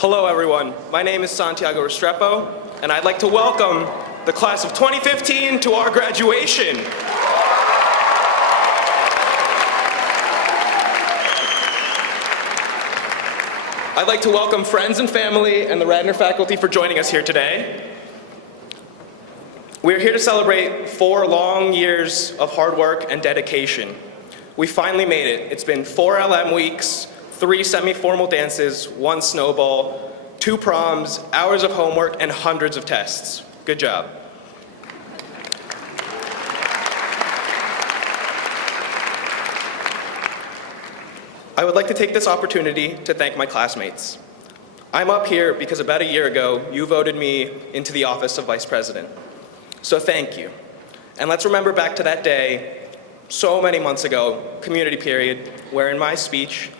Hello, everyone. My name is Santiago Restrepo, and I'd like to welcome the class of 2015 to our graduation. I'd like to welcome friends and family and the Radnor faculty for joining us here today. We're here to celebrate 4 long years of hard work and dedication. We finally made it. It's been 4 LM weeks, 3 semi-formal dances, 1 snowball, 2 proms, hours of homework, and hundreds of tests. Good job. I would like to take this opportunity to thank my classmates. I'm up here because about a year ago, you voted me into the office of Vice President. So thank you. And let's remember back to that day, so many months ago, community period, where in my speech,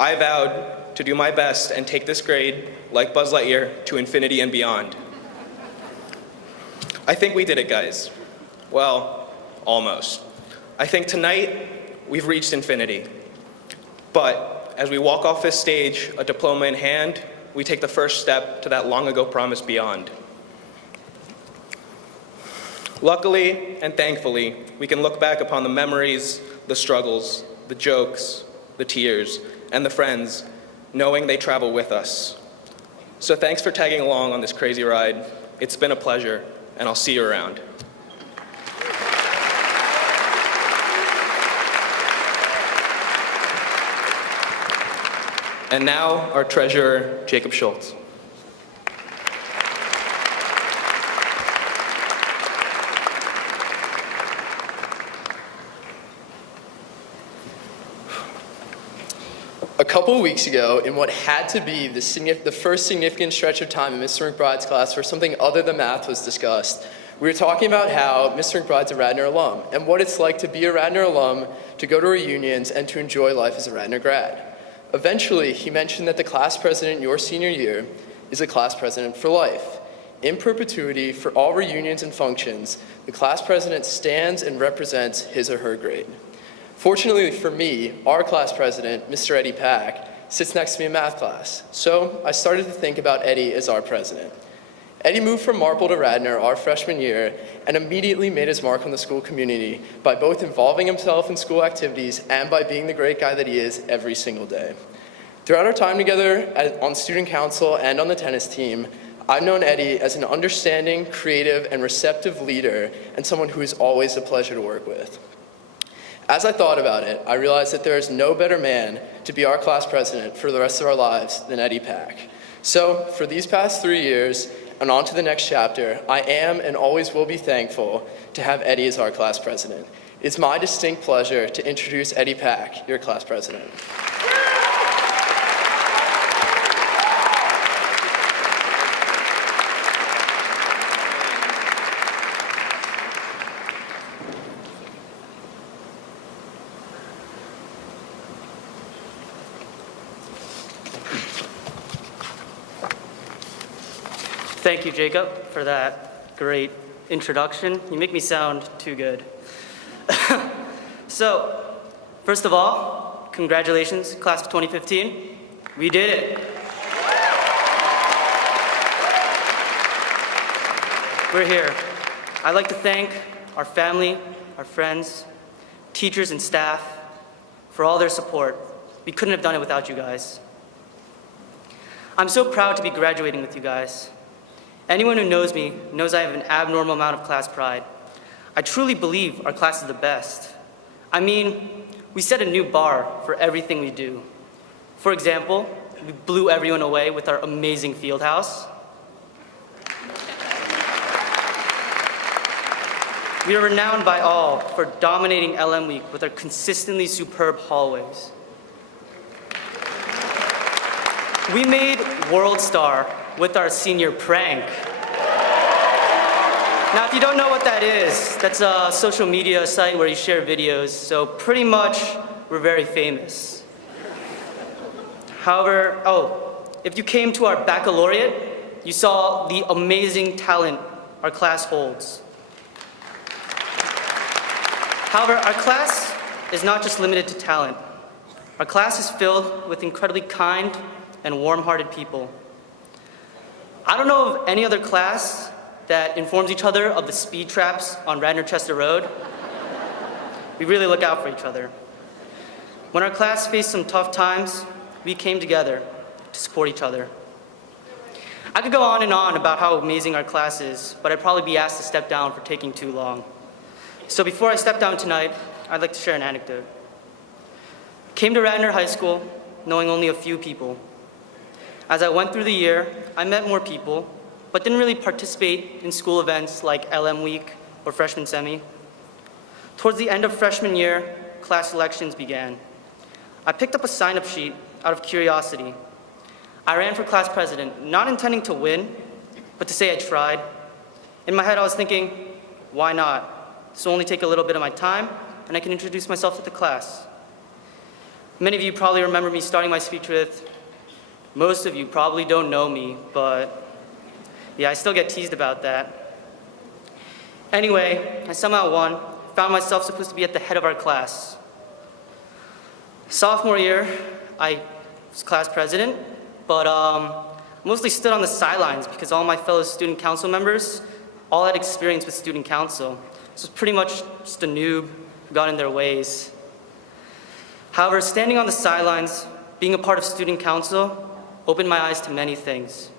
I vowed to do my best and take this grade, like Buzz Lightyear, to infinity and beyond. I think we did it, guys. Well, almost. I think tonight, we've reached infinity. But as we walk off this stage, a diploma in hand, we take the first step to that long ago promised beyond. Luckily and thankfully, we can look back upon the memories, the struggles, the jokes, the tears, and the friends, knowing they travel with us. So thanks for tagging along on this crazy ride. It's been a pleasure, and I'll see you around. And now, our treasurer, Jacob Schultz. A couple of weeks ago, in what had to be the first significant stretch of time in Mr. McBride's class where something other than math was discussed, we were talking about how Mr. McBride's a Radnor alum and what it's like to be a Radnor alum, to go to reunions, and to enjoy life as a Radnor grad. Eventually, he mentioned that the class president your senior year is a class president for life. In perpetuity, for all reunions and functions, the class president stands and represents his or her grade. Fortunately for me, our class president, Mr. Eddie Pack, sits next to me in math class. So I started to think about Eddie as our president. Eddie moved from Marple to Radnor our freshman year and immediately made his mark on the school community by both involving himself in school activities and by being the great guy that he is every single day. Throughout our time together on student council and on the tennis team, I've known Eddie as an understanding, creative, and receptive leader and someone who is always a pleasure to work with. As I thought about it, I realized that there is no better man to be our class president for the rest of our lives than Eddie Pack. So, for these past 3 years, and on to the next chapter, I am and always will be thankful to have Eddie as our class president. It's my distinct pleasure to introduce Eddie Pack, your class president. Thank you, Jacob, for that great introduction. You make me sound too good. So, first of all, congratulations, class of 2015. We did it. We're here. I'd like to thank our family, our friends, teachers and staff for all their support. We couldn't have done it without you guys. I'm so proud to be graduating with you guys. Anyone who knows me knows I have an abnormal amount of class pride. I truly believe our class is the best. I mean, we set a new bar for everything we do. For example, we blew everyone away with our amazing field house. We are renowned by all for dominating LM Week with our consistently superb hallways. We made World Star with our senior prank. Now, if you don't know what that is, that's a social media site where you share videos, so pretty much we're very famous. However, if you came to our baccalaureate, you saw the amazing talent our class holds. However, our class is not just limited to talent. Our class is filled with incredibly kind and warm-hearted people. I don't know of any other class that informs each other of the speed traps on Radnor Chester Road. We really look out for each other. When our class faced some tough times, we came together to support each other. I could go on and on about how amazing our class is, but I'd probably be asked to step down for taking too long. So before I step down tonight, I'd like to share an anecdote. I came to Radnor High School knowing only a few people. As I went through the year, I met more people, but didn't really participate in school events like LM Week or Freshman Semi. Towards the end of freshman year, class elections began. I picked up a sign-up sheet out of curiosity. I ran for class president, not intending to win, but to say I tried. In my head, I was thinking, why not? This will only take a little bit of my time, and I can introduce myself to the class. Many of you probably remember me starting my speech with, most of you probably don't know me, but yeah, I still get teased about that. Anyway, I somehow won, found myself supposed to be at the head of our class. Sophomore year, I was class president, but mostly stood on the sidelines because all my fellow student council members all had experience with student council. So it was pretty much just a noob who got in their ways. However, standing on the sidelines, being a part of student council, opened my eyes to many things.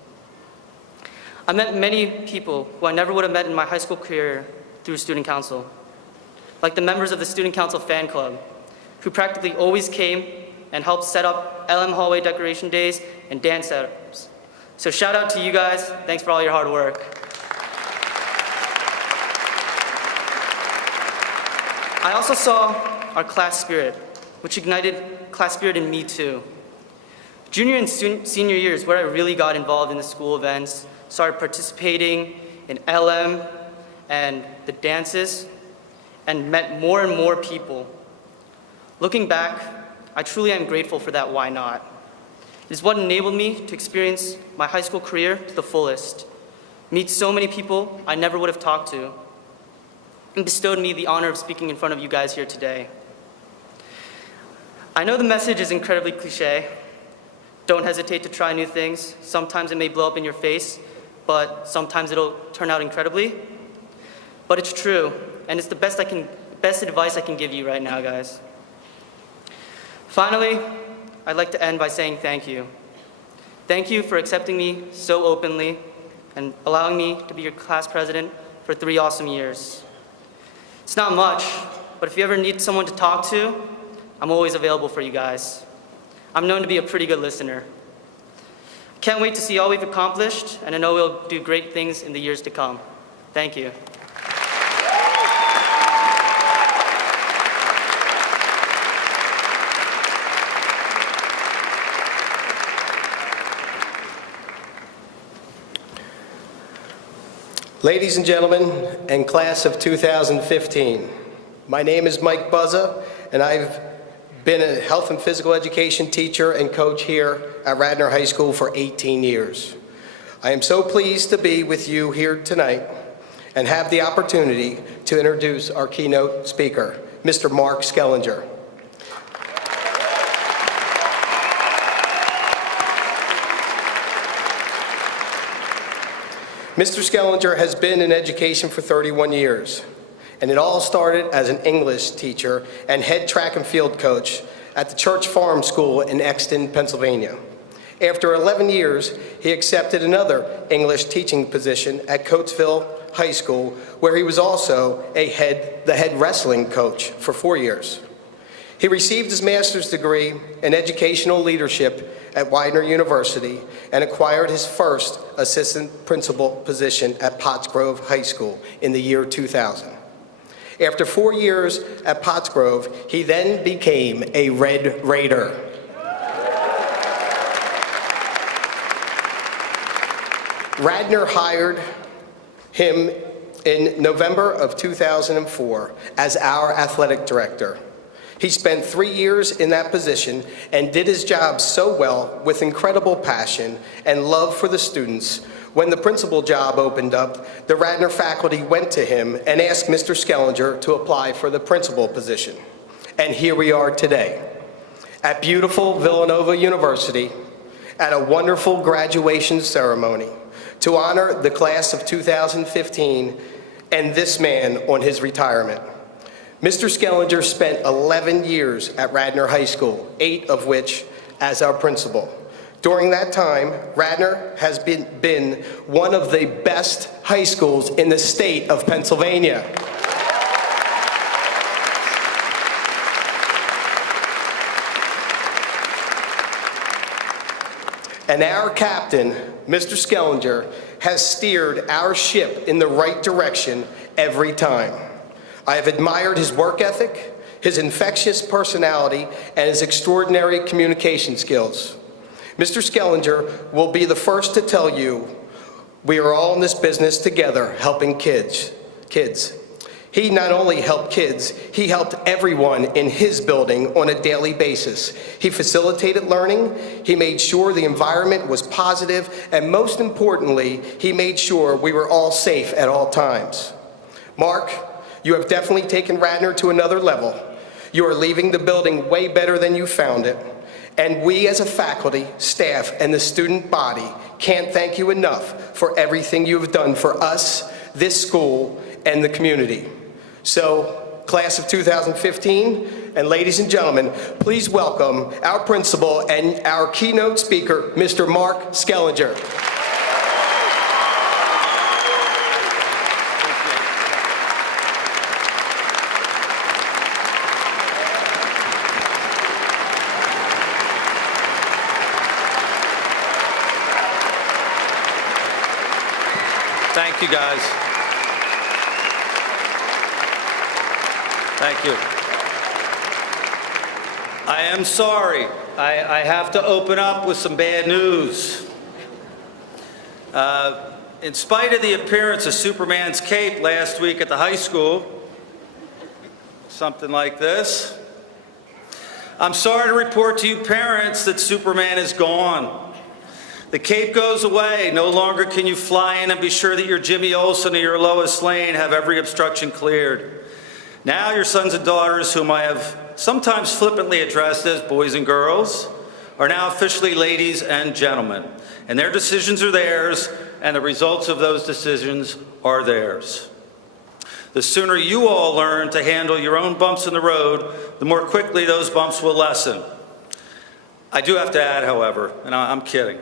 I met many people who I never would have met in my high school career through student council, like the members of the student council fan club, who practically always came and helped set up LM hallway decoration days and dance setups. So shout out to you guys. Thanks for all your hard work. I also saw our class spirit, which ignited class spirit in me too. Junior and senior years, where I really got involved in the school events, started participating in LM and the dances, and met more and more people. Looking back, I truly am grateful for that why not. It is what enabled me to experience my high school career to the fullest, meet so many people I never would have talked to, and bestowed me the honor of speaking in front of you guys here today. I know the message is incredibly cliche. Don't hesitate to try new things. Sometimes it may blow up in your face, but sometimes it'll turn out incredibly. But it's true, and it's the best advice I can give you right now, guys. Finally, I'd like to end by saying thank you. Thank you for accepting me so openly and allowing me to be your class president for 3 awesome years. It's not much, but if you ever need someone to talk to, I'm always available for you guys. I'm known to be a pretty good listener. Can't wait to see all we've accomplished, and I know we'll do great things in the years to come. Thank you. Ladies and gentlemen, and class of 2015, my name is Mike Buzza, and I've been a health and physical education teacher and coach here at Radnor High School for 18 years. I am so pleased to be with you here tonight and have the opportunity to introduce our keynote speaker, Mr. Mark Skellinger. Mr. Skellinger has been in education for 31 years, and it all started as an English teacher and head track and field coach at the Church Farm School in Exton, Pennsylvania. After 11 years, he accepted another English teaching position at Coatesville High School, where he was also the head wrestling coach for 4 years. He received his master's degree in educational leadership at Radnor University and acquired his first assistant principal position at Pottsgrove High School in the year 2000. After 4 years at Pottsgrove, he then became a Red Raider. Radnor hired him in November of 2004 as our athletic director. He spent 3 years in that position and did his job so well with incredible passion and love for the students. When the principal job opened up, the Radnor faculty went to him and asked Mr. Skellinger to apply for the principal position. And here we are today at beautiful Villanova University at a wonderful graduation ceremony, to honor the class of 2015 and this man on his retirement. Mr. Skellinger spent 11 years at Radnor High School, 8 of which as our principal. During that time, Radnor has been one of the best high schools in the state of Pennsylvania. And our captain, Mr. Skellinger, has steered our ship in the right direction every time. I have admired his work ethic, his infectious personality, and his extraordinary communication skills. Mr. Skellinger will be the first to tell you we are all in this business together helping kids. He not only helped kids, he helped everyone in his building on a daily basis. He facilitated learning, he made sure the environment was positive, and most importantly, he made sure we were all safe at all times. Mark, you have definitely taken Radnor to another level. You are leaving the building way better than you found it. And we as a faculty, staff, and the student body can't thank you enough for everything you have done for us, this school, and the community. So, class of 2015, and ladies and gentlemen, please welcome our principal and our keynote speaker, Mr. Mark Skellinger. Thank you, guys. Thank you. I am sorry. I have to open up with some bad news. In spite of the appearance of Superman's cape last week at the high school, something like this, I'm sorry to report to you parents that Superman is gone. The cape goes away. No longer can you fly in and be sure that your Jimmy Olsen or your Lois Lane have every obstruction cleared. Now your sons and daughters, whom I have sometimes flippantly addressed as boys and girls, are now officially ladies and gentlemen. And their decisions are theirs, and the results of those decisions are theirs. The sooner you all learn to handle your own bumps in the road, the more quickly those bumps will lessen. I do have to add, however, and I'm kidding,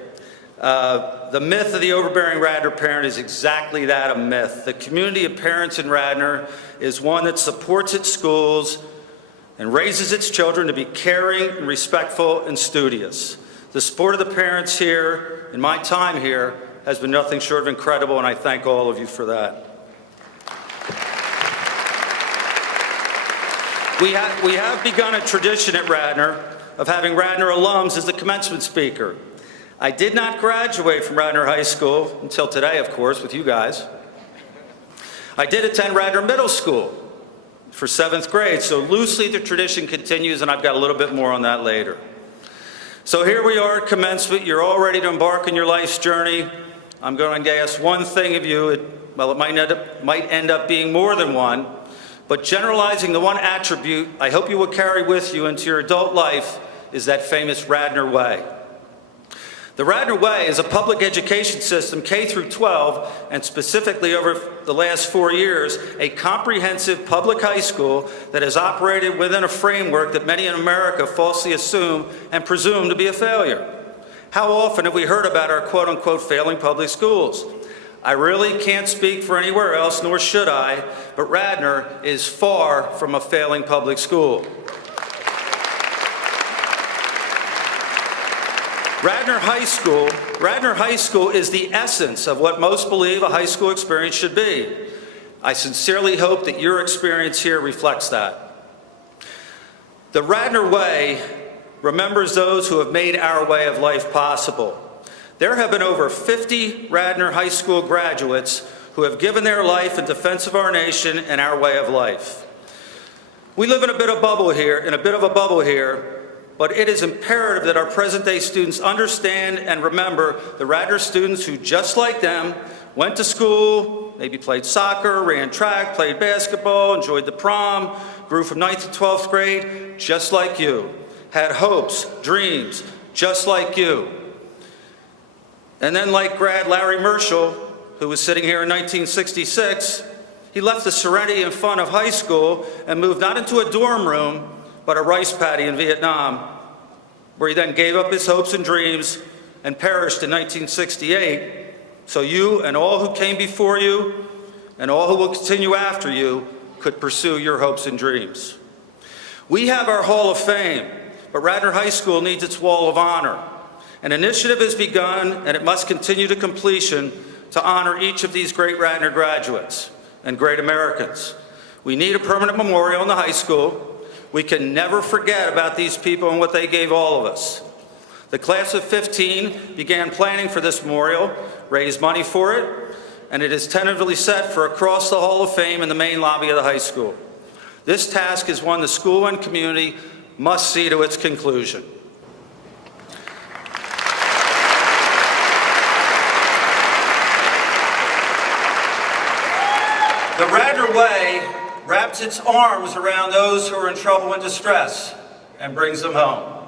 the myth of the overbearing Radnor parent is exactly that, a myth. The community of parents in Radnor is one that supports its schools and raises its children to be caring and respectful and studious. The support of the parents here, in my time here, has been nothing short of incredible, and I thank all of you for that. We have begun a tradition at Radnor of having Radnor alums as the commencement speaker. I did not graduate from Radnor High School until today, of course, with you guys. I did attend Radnor Middle School for 7th grade, so loosely the tradition continues, and I've got a little bit more on that later. So here we are at commencement. You're all ready to embark on your life's journey. I'm going to ask one thing of you. It might end up being more than one, but generalizing the one attribute I hope you will carry with you into your adult life is that famous Radnor way. The Radnor Way is a public education system, K through 12, and specifically over the last 4 years, a comprehensive public high school that has operated within a framework that many in America falsely assume and presume to be a failure. How often have we heard about our quote-unquote failing public schools? I really can't speak for anywhere else, nor should I, but Radnor is far from a failing public school. Radnor High School is the essence of what most believe a high school experience should be. I sincerely hope that your experience here reflects that. The Radnor Way remembers those who have made our way of life possible. There have been over 50 Radnor High School graduates who have given their life in defense of our nation and our way of life. We live in a bit of a bubble here, but it is imperative that our present-day students understand and remember the Radnor students who, just like them, went to school, maybe played soccer, ran track, played basketball, enjoyed the prom, grew from 9th to 12th grade, just like you, had hopes, dreams, just like you. And then like grad Larry Merschel, who was sitting here in 1966, he left the serenity and fun of high school and moved not into a dorm room, but a rice paddy in Vietnam, where he then gave up his hopes and dreams and perished in 1968, so you and all who came before you and all who will continue after you could pursue your hopes and dreams. We have our Hall of Fame, but Radnor High School needs its Wall of Honor. An initiative has begun, and it must continue to completion to honor each of these great Radnor graduates and great Americans. We need a permanent memorial in the high school. We can never forget about these people and what they gave all of us. The class of 15 began planning for this memorial, raised money for it, and it is tentatively set for across the Hall of Fame in the main lobby of the high school. This task is one the school and community must see to its conclusion. The Radnor Way wraps its arms around those who are in trouble and distress and brings them home.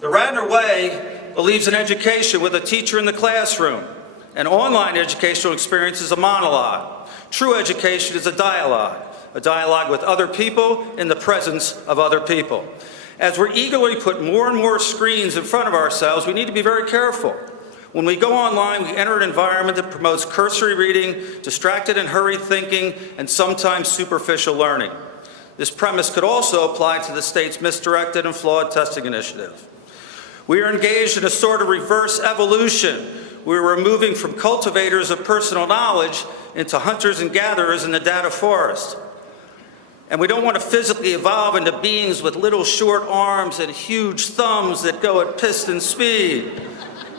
The Radnor Way believes in education with a teacher in the classroom. An online educational experience is a monologue. True education is a dialogue with other people in the presence of other people. As we're eagerly put more and more screens in front of ourselves, we need to be very careful. When we go online, we enter an environment that promotes cursory reading, distracted and hurried thinking, and sometimes superficial learning. This premise could also apply to the state's misdirected and flawed testing initiative. We are engaged in a sort of reverse evolution. We're moving from cultivators of personal knowledge into hunters and gatherers in the data forest. And we don't want to physically evolve into beings with little short arms and huge thumbs that go at piston speed,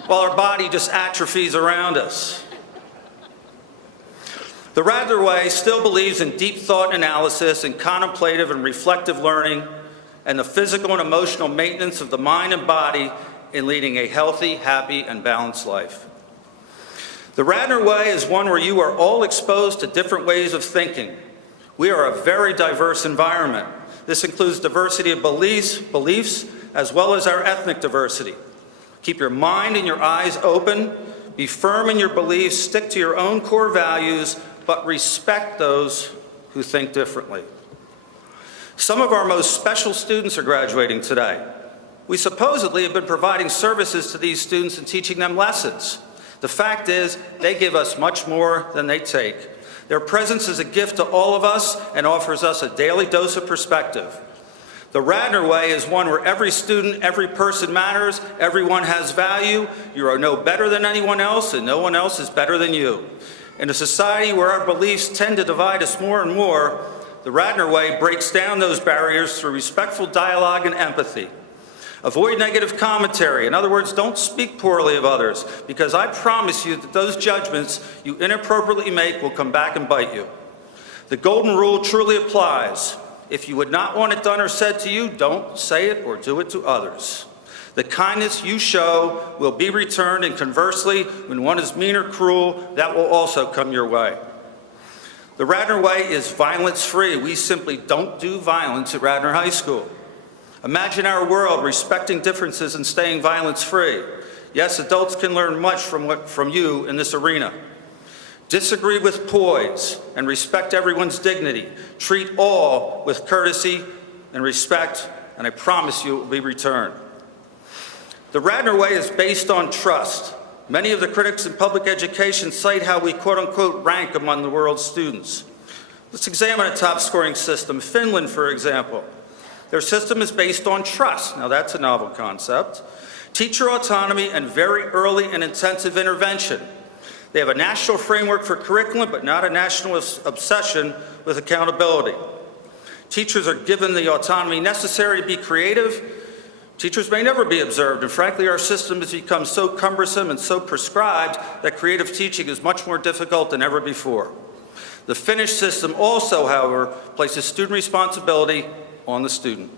while our body just atrophies around us. The Radnor Way still believes in deep thought analysis and contemplative and reflective learning and the physical and emotional maintenance of the mind and body in leading a healthy, happy, and balanced life. The Radnor Way is one where you are all exposed to different ways of thinking. We are a very diverse environment. This includes diversity of beliefs, as well as our ethnic diversity. Keep your mind and your eyes open, be firm in your beliefs, stick to your own core values, but respect those who think differently. Some of our most special students are graduating today. We supposedly have been providing services to these students and teaching them lessons. The fact is, they give us much more than they take. Their presence is a gift to all of us and offers us a daily dose of perspective. The Radnor Way is one where every student, every person matters, everyone has value, you are no better than anyone else, and no one else is better than you. In a society where our beliefs tend to divide us more and more, the Radnor Way breaks down those barriers through respectful dialogue and empathy. Avoid negative commentary. In other words, don't speak poorly of others, because I promise you that those judgments you inappropriately make will come back and bite you. The golden rule truly applies. If you would not want it done or said to you, don't say it or do it to others. The kindness you show will be returned, and conversely, when one is mean or cruel, that will also come your way. The Radnor Way is violence-free. We simply don't do violence at Radnor High School. Imagine our world respecting differences and staying violence-free. Yes, adults can learn much from you in this arena. Disagree with poise and respect everyone's dignity. Treat all with courtesy and respect, and I promise you it will be returned. The Radnor Way is based on trust. Many of the critics in public education cite how we quote-unquote rank among the world's students. Let's examine a top-scoring system. Finland, for example. Their system is based on trust. Now that's a novel concept. Teacher autonomy and very early and intensive intervention. They have a national framework for curriculum, but not a national obsession with accountability. Teachers are given the autonomy necessary to be creative. Teachers may never be observed, and frankly, our system has become so cumbersome and so prescribed that creative teaching is much more difficult than ever before. The Finnish system also, however, places student responsibility on the student.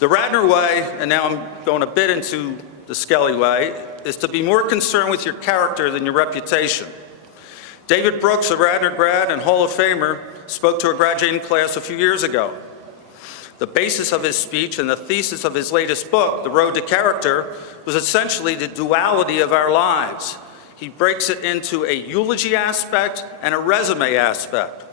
The Radnor Way, and now I'm going a bit into the Skelly Way, is to be more concerned with your character than your reputation. David Brooks, a Radnor grad and Hall of Famer, spoke to a graduating class a few years ago. The basis of his speech and the thesis of his latest book, The Road to Character, was essentially the duality of our lives. He breaks it into a eulogy aspect and a resume aspect.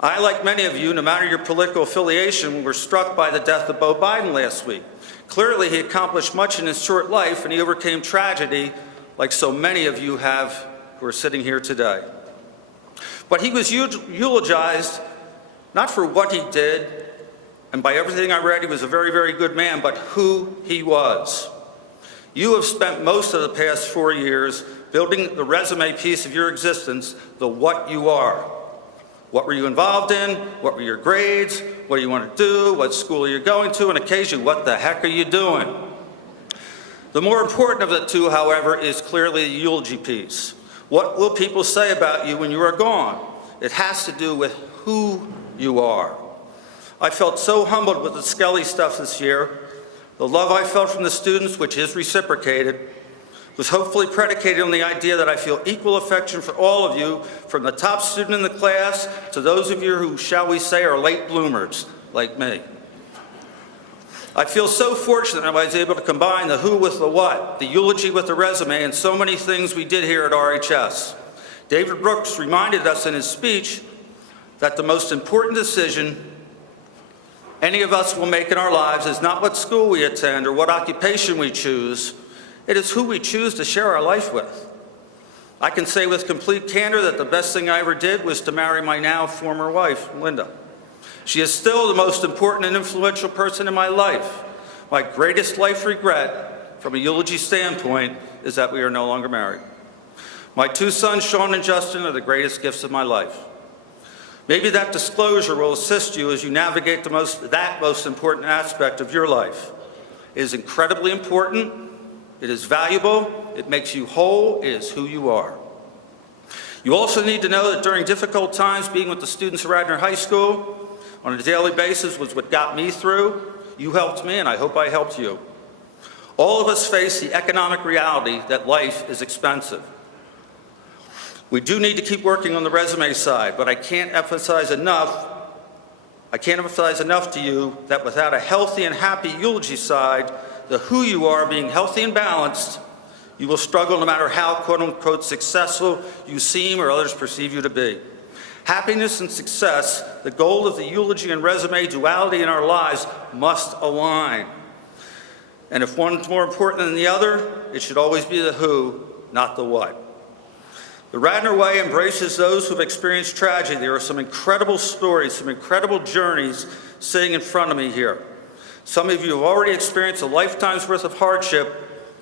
I, like many of you, no matter your political affiliation, were struck by the death of Beau Biden last week. Clearly, he accomplished much in his short life, and he overcame tragedy like so many of you have who are sitting here today. But he was eulogized not for what he did, and by everything I read, he was a very, very good man, but who he was. You have spent most of the past 4 years building the resume piece of your existence, the what you are. What were you involved in? What were your grades? What do you want to do? What school are you going to? And occasionally, what the heck are you doing? The more important of the two, however, is clearly the eulogy piece. What will people say about you when you are gone? It has to do with who you are. I felt so humbled with the Skelly stuff this year. The love I felt from the students, which is reciprocated, was hopefully predicated on the idea that I feel equal affection for all of you, from the top student in the class to those of you who, shall we say, are late bloomers, like me. I feel so fortunate that I was able to combine the who with the what, the eulogy with the resume, and so many things we did here at RHS. David Brooks reminded us in his speech that the most important decision any of us will make in our lives is not what school we attend or what occupation we choose. It is who we choose to share our life with. I can say with complete candor that the best thing I ever did was to marry my now former wife, Linda. She is still the most important and influential person in my life. My greatest life regret, from a eulogy standpoint, is that we are no longer married. My 2 sons, Sean and Justin, are the greatest gifts of my life. Maybe that disclosure will assist you as you navigate that most important aspect of your life. It is incredibly important. It is valuable. It makes you whole. It is who you are. You also need to know that during difficult times, being with the students at Radnor High School on a daily basis was what got me through. You helped me, and I hope I helped you. All of us face the economic reality that life is expensive. We do need to keep working on the resume side, but I can't emphasize enough to you that without a healthy and happy eulogy side, the who you are being healthy and balanced, you will struggle no matter how quote-unquote successful you seem or others perceive you to be. Happiness and success, the goal of the eulogy and resume duality in our lives, must align. And if one's more important than the other, it should always be the who, not the what. The Radnor Way embraces those who have experienced tragedy. There are some incredible stories, some incredible journeys sitting in front of me here. Some of you have already experienced a lifetime's worth of hardship,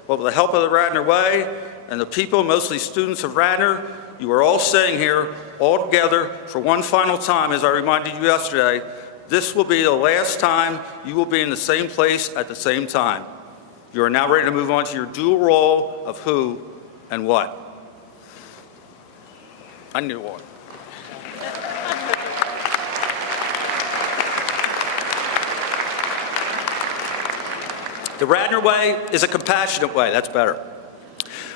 but with the help of the Radnor Way and the people, mostly students of Radnor, you are all sitting here all together for one final time. As I reminded you yesterday, this will be the last time you will be in the same place at the same time. You are now ready to move on to your dual role of who and what. I knew one. The Radnor Way is a compassionate way. That's better.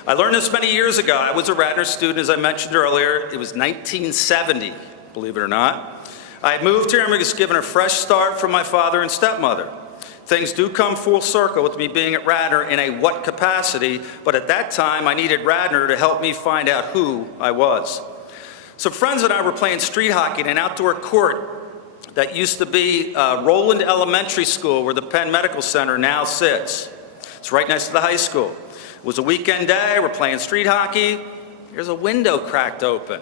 I learned this many years ago. I was a Radnor student, as I mentioned earlier. It was 1970, believe it or not. I had moved here and was given a fresh start from my father and stepmother. Things do come full circle with me being at Radnor in a what capacity, but at that time I needed Radnor to help me find out who I was. Some friends and I were playing street hockey in an outdoor court that used to be Roland Elementary School, where the Penn Medical Center now sits. It's right next to the high school. It was a weekend day, we're playing street hockey. There's a window cracked open.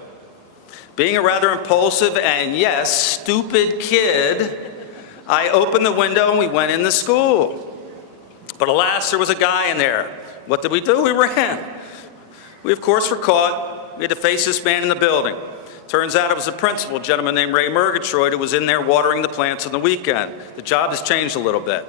Being a rather impulsive and, yes, stupid kid, I opened the window and we went in the school. But alas, there was a guy in there. What did we do? We ran. We, of course, were caught. We had to face this man in the building. Turns out it was the principal, a gentleman named Ray Murgatroyd, who was in there watering the plants on the weekend. The job has changed a little bit.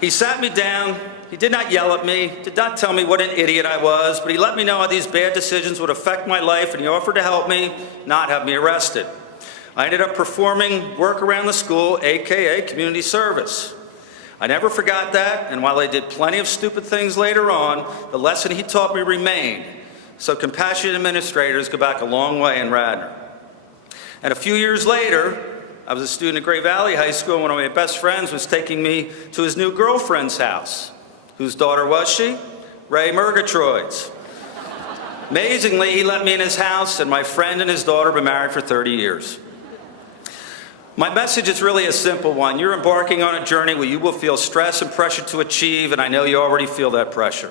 He sat me down. He did not yell at me, did not tell me what an idiot I was, but he let me know how these bad decisions would affect my life, and he offered to help me, not have me arrested. I ended up performing work around the school, AKA community service. I never forgot that, and while I did plenty of stupid things later on, the lesson he taught me remained. So compassionate administrators go back a long way in Radnor. And a few years later, I was a student at Great Valley High School, and one of my best friends was taking me to his new girlfriend's house. Whose daughter was she? Ray Murgatroyd's. Amazingly, he let me in his house, and my friend and his daughter have been married for 30 years. My message is really a simple one. You're embarking on a journey where you will feel stress and pressure to achieve, and I know you already feel that pressure.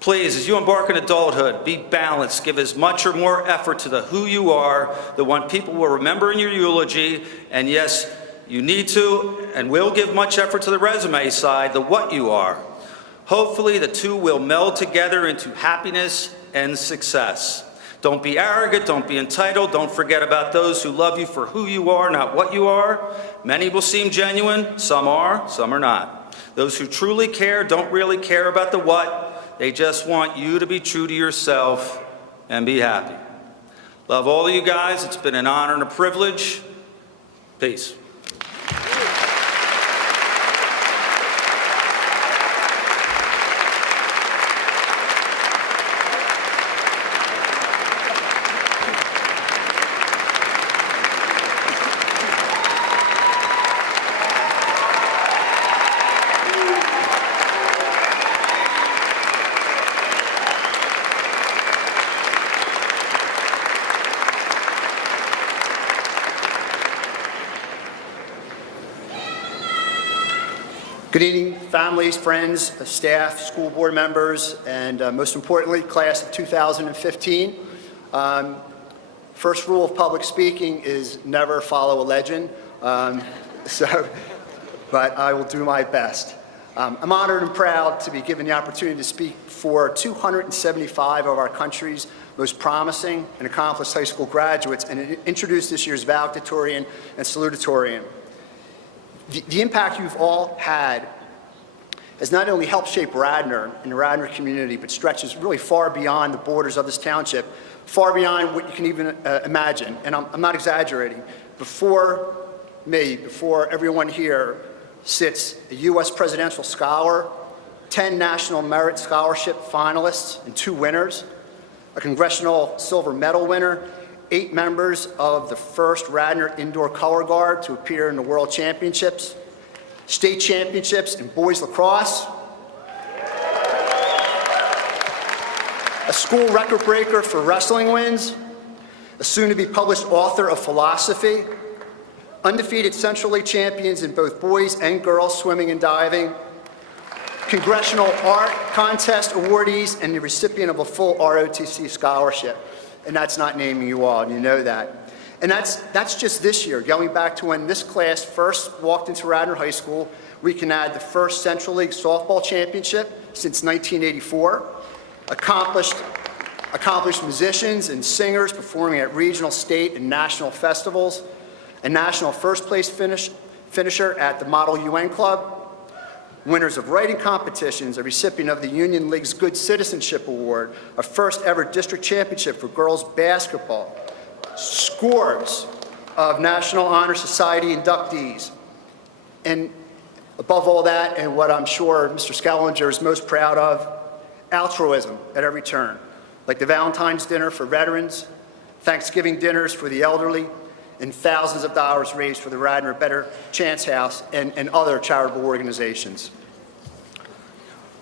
Please, as you embark on adulthood, be balanced. Give as much or more effort to the who you are, the one people will remember in your eulogy, and yes, you need to and will give much effort to the resume side, the what you are. Hopefully, the two will meld together into happiness and success. Don't be arrogant, don't be entitled, don't forget about those who love you for who you are, not what you are. Many will seem genuine, some are not. Those who truly care don't really care about the what, they just want you to be true to yourself and be happy. Love all of you guys, it's been an honor and a privilege. Peace. Good evening, families, friends, staff, school board members, and most importantly, class of 2015. First rule of public speaking is never follow a legend, but I will do my best. I'm honored and proud to be given the opportunity to speak for 275 of our country's most promising and accomplished high school graduates and introduce this year's valedictorian and salutatorian. The impact you've all had has not only helped shape Radnor and the Radnor community, but stretches really far beyond the borders of this township, far beyond what you can even imagine. And I'm not exaggerating. Before me, before everyone here, sits a U.S. presidential scholar, 10 National Merit Scholarship finalists and 2 winners, a Congressional Silver Medal winner, 8 members of the first Radnor Indoor Color Guard to appear in the World Championships, state championships in boys lacrosse, a school record breaker for wrestling wins, a soon-to-be-published author of philosophy, undefeated Central League champions in both boys and girls swimming and diving, Congressional Art Contest awardees, and the recipient of a full ROTC scholarship. And that's not naming you all, and you know that. And that's just this year. Going back to when this class first walked into Radnor High School, we can add the first Central League softball championship since 1984, accomplished musicians and singers performing at regional, state, and national festivals, a national first place finisher at the Model UN Club, winners of writing competitions, a recipient of the Union League's Good Citizenship Award, a first ever district championship for girls basketball, scores of National Honor Society inductees, and above all that, and what I'm sure Mr. Skellinger is most proud of, altruism at every turn, like the Valentine's dinner for veterans, Thanksgiving dinners for the elderly, and thousands of dollars raised for the Radnor Better Chance House and other charitable organizations.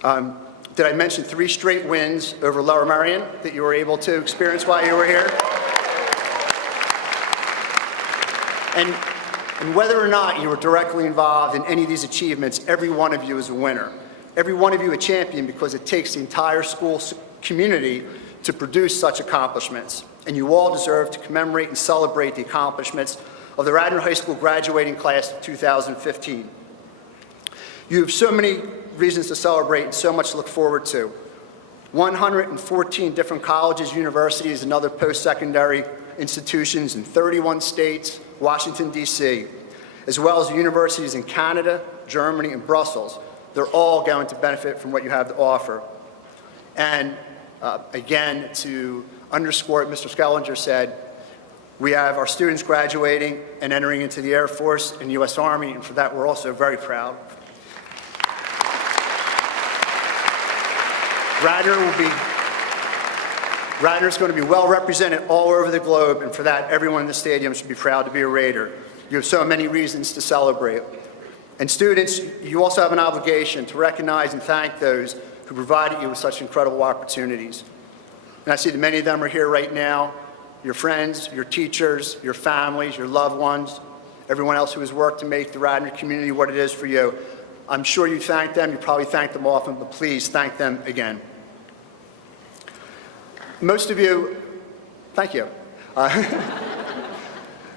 Did I mention 3 straight wins over Lower Merion that you were able to experience while you were here? And whether or not you were directly involved in any of these achievements, every one of you is a winner. Every one of you a champion, because it takes the entire school community to produce such accomplishments. And you all deserve to commemorate and celebrate the accomplishments of the Radnor High School graduating class of 2015. You have so many reasons to celebrate and so much to look forward to. 114 different colleges, universities, and other post-secondary institutions in 31 states, Washington, D.C., as well as universities in Canada, Germany, and Brussels. They're all going to benefit from what you have to offer. And again, to underscore what Mr. Skellinger said, we have our students graduating and entering into the Air Force and U.S. Army, and for that we're also very proud. Radnor's going to be well represented all over the globe, and for that everyone in the stadium should be proud to be a Raider. You have so many reasons to celebrate. And students, you also have an obligation to recognize and thank those who provided you with such incredible opportunities. And I see that many of them are here right now, your friends, your teachers, your families, your loved ones, everyone else who has worked to make the Radnor community what it is for you. I'm sure you thank them, you probably thank them often, but please thank them again. Most of you, thank you.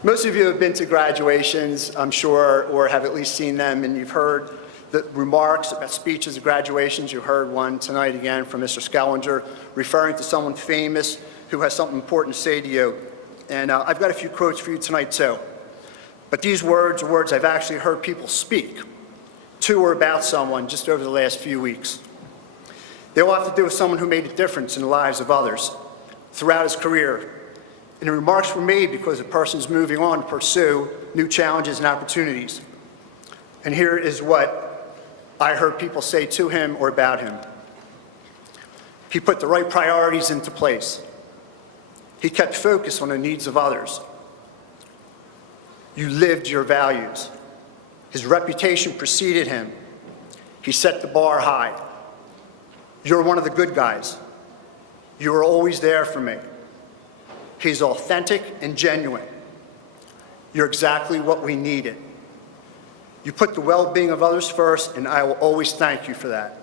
Most of you have been to graduations, I'm sure, or have at least seen them, and you've heard the remarks about speeches at graduations. You heard one tonight again from Mr. Skellinger, referring to someone famous who has something important to say to you. And I've got a few quotes for you tonight, too. But these words are words I've actually heard people speak to or about someone just over the last few weeks. They all have to do with someone who made a difference in the lives of others throughout his career. And the remarks were made because the person's moving on to pursue new challenges and opportunities. And here is what I heard people say to him or about him. He put the right priorities into place. He kept focus on the needs of others. You lived your values. His reputation preceded him. He set the bar high. You're one of the good guys. You were always there for me. He's authentic and genuine. You're exactly what we needed. You put the well-being of others first, and I will always thank you for that.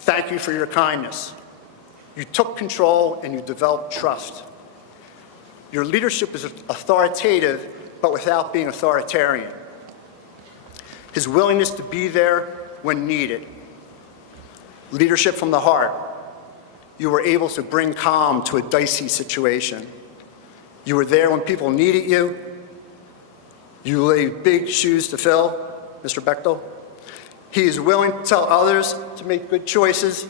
Thank you for your kindness. You took control and you developed trust. Your leadership is authoritative, but without being authoritarian. His willingness to be there when needed. Leadership from the heart. You were able to bring calm to a dicey situation. You were there when people needed you. You laid big shoes to fill, Mr. Bechtel. He is willing to tell others to make good choices.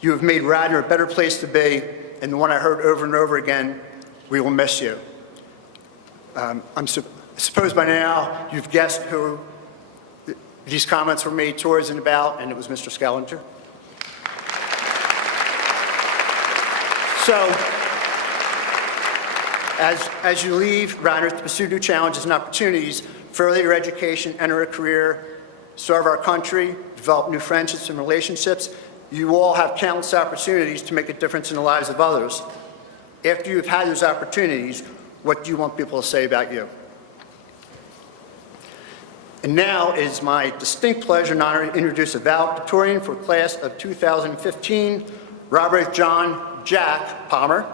You have made Radnor a better place to be, and the one I heard over and over again, we will miss you. I suppose by now you've guessed who these comments were made towards and about, and it was Mr. Skellinger. So, as you leave Radnor to pursue new challenges and opportunities, further your education, enter a career, serve our country, develop new friendships and relationships, you all have countless opportunities to make a difference in the lives of others. After you've had those opportunities, what do you want people to say about you? And now it is my distinct pleasure and honor to introduce a valedictorian for class of 2015, Robert John Jack Palmer.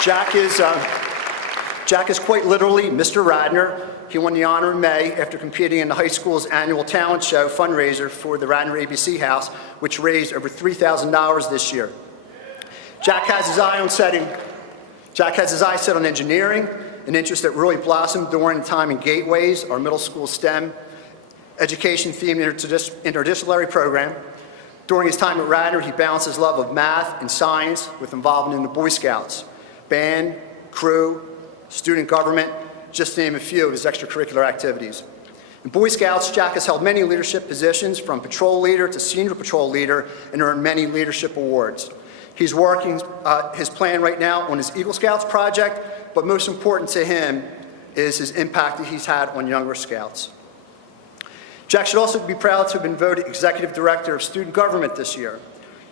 Jack is quite literally Mr. Radnor. He won the honor in May after competing in the high school's annual talent show fundraiser for the Radnor ABC House, which raised over $3,000 this year. Jack has his eye set on engineering, an interest that really blossomed during the time in Gateways, our middle school STEM education-themed interdisciplinary program. During his time at Radnor, he balanced his love of math and science with involvement in the Boy Scouts, band, crew, student government, just to name a few of his extracurricular activities. In Boy Scouts, Jack has held many leadership positions, from patrol leader to senior patrol leader, and earned many leadership awards. He's working his plan right now on his Eagle Scouts project, but most important to him is his impact that he's had on younger Scouts. Jack should also be proud to have been voted Executive Director of Student Government this year.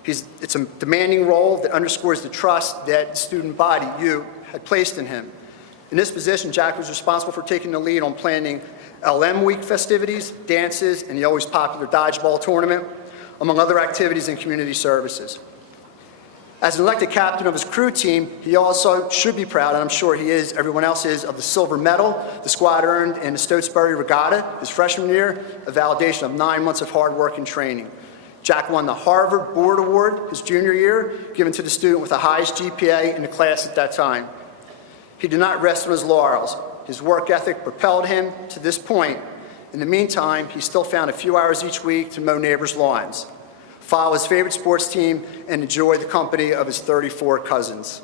It's a demanding role that underscores the trust that the student body, you, had placed in him. In this position, Jack was responsible for taking the lead on planning LM Week festivities, dances, and the always popular dodgeball tournament, among other activities and community services. As an elected captain of his crew team, he also should be proud, and I'm sure he is, everyone else is, of the silver medal the squad earned in the Stotesbury Regatta his freshman year, a validation of 9 months of hard work and training. Jack won the Harvard Board Award his junior year, given to the student with the highest GPA in the class at that time. He did not rest on his laurels. His work ethic propelled him to this point. In the meantime, he still found a few hours each week to mow neighbors' lawns, follow his favorite sports team, and enjoy the company of his 34 cousins.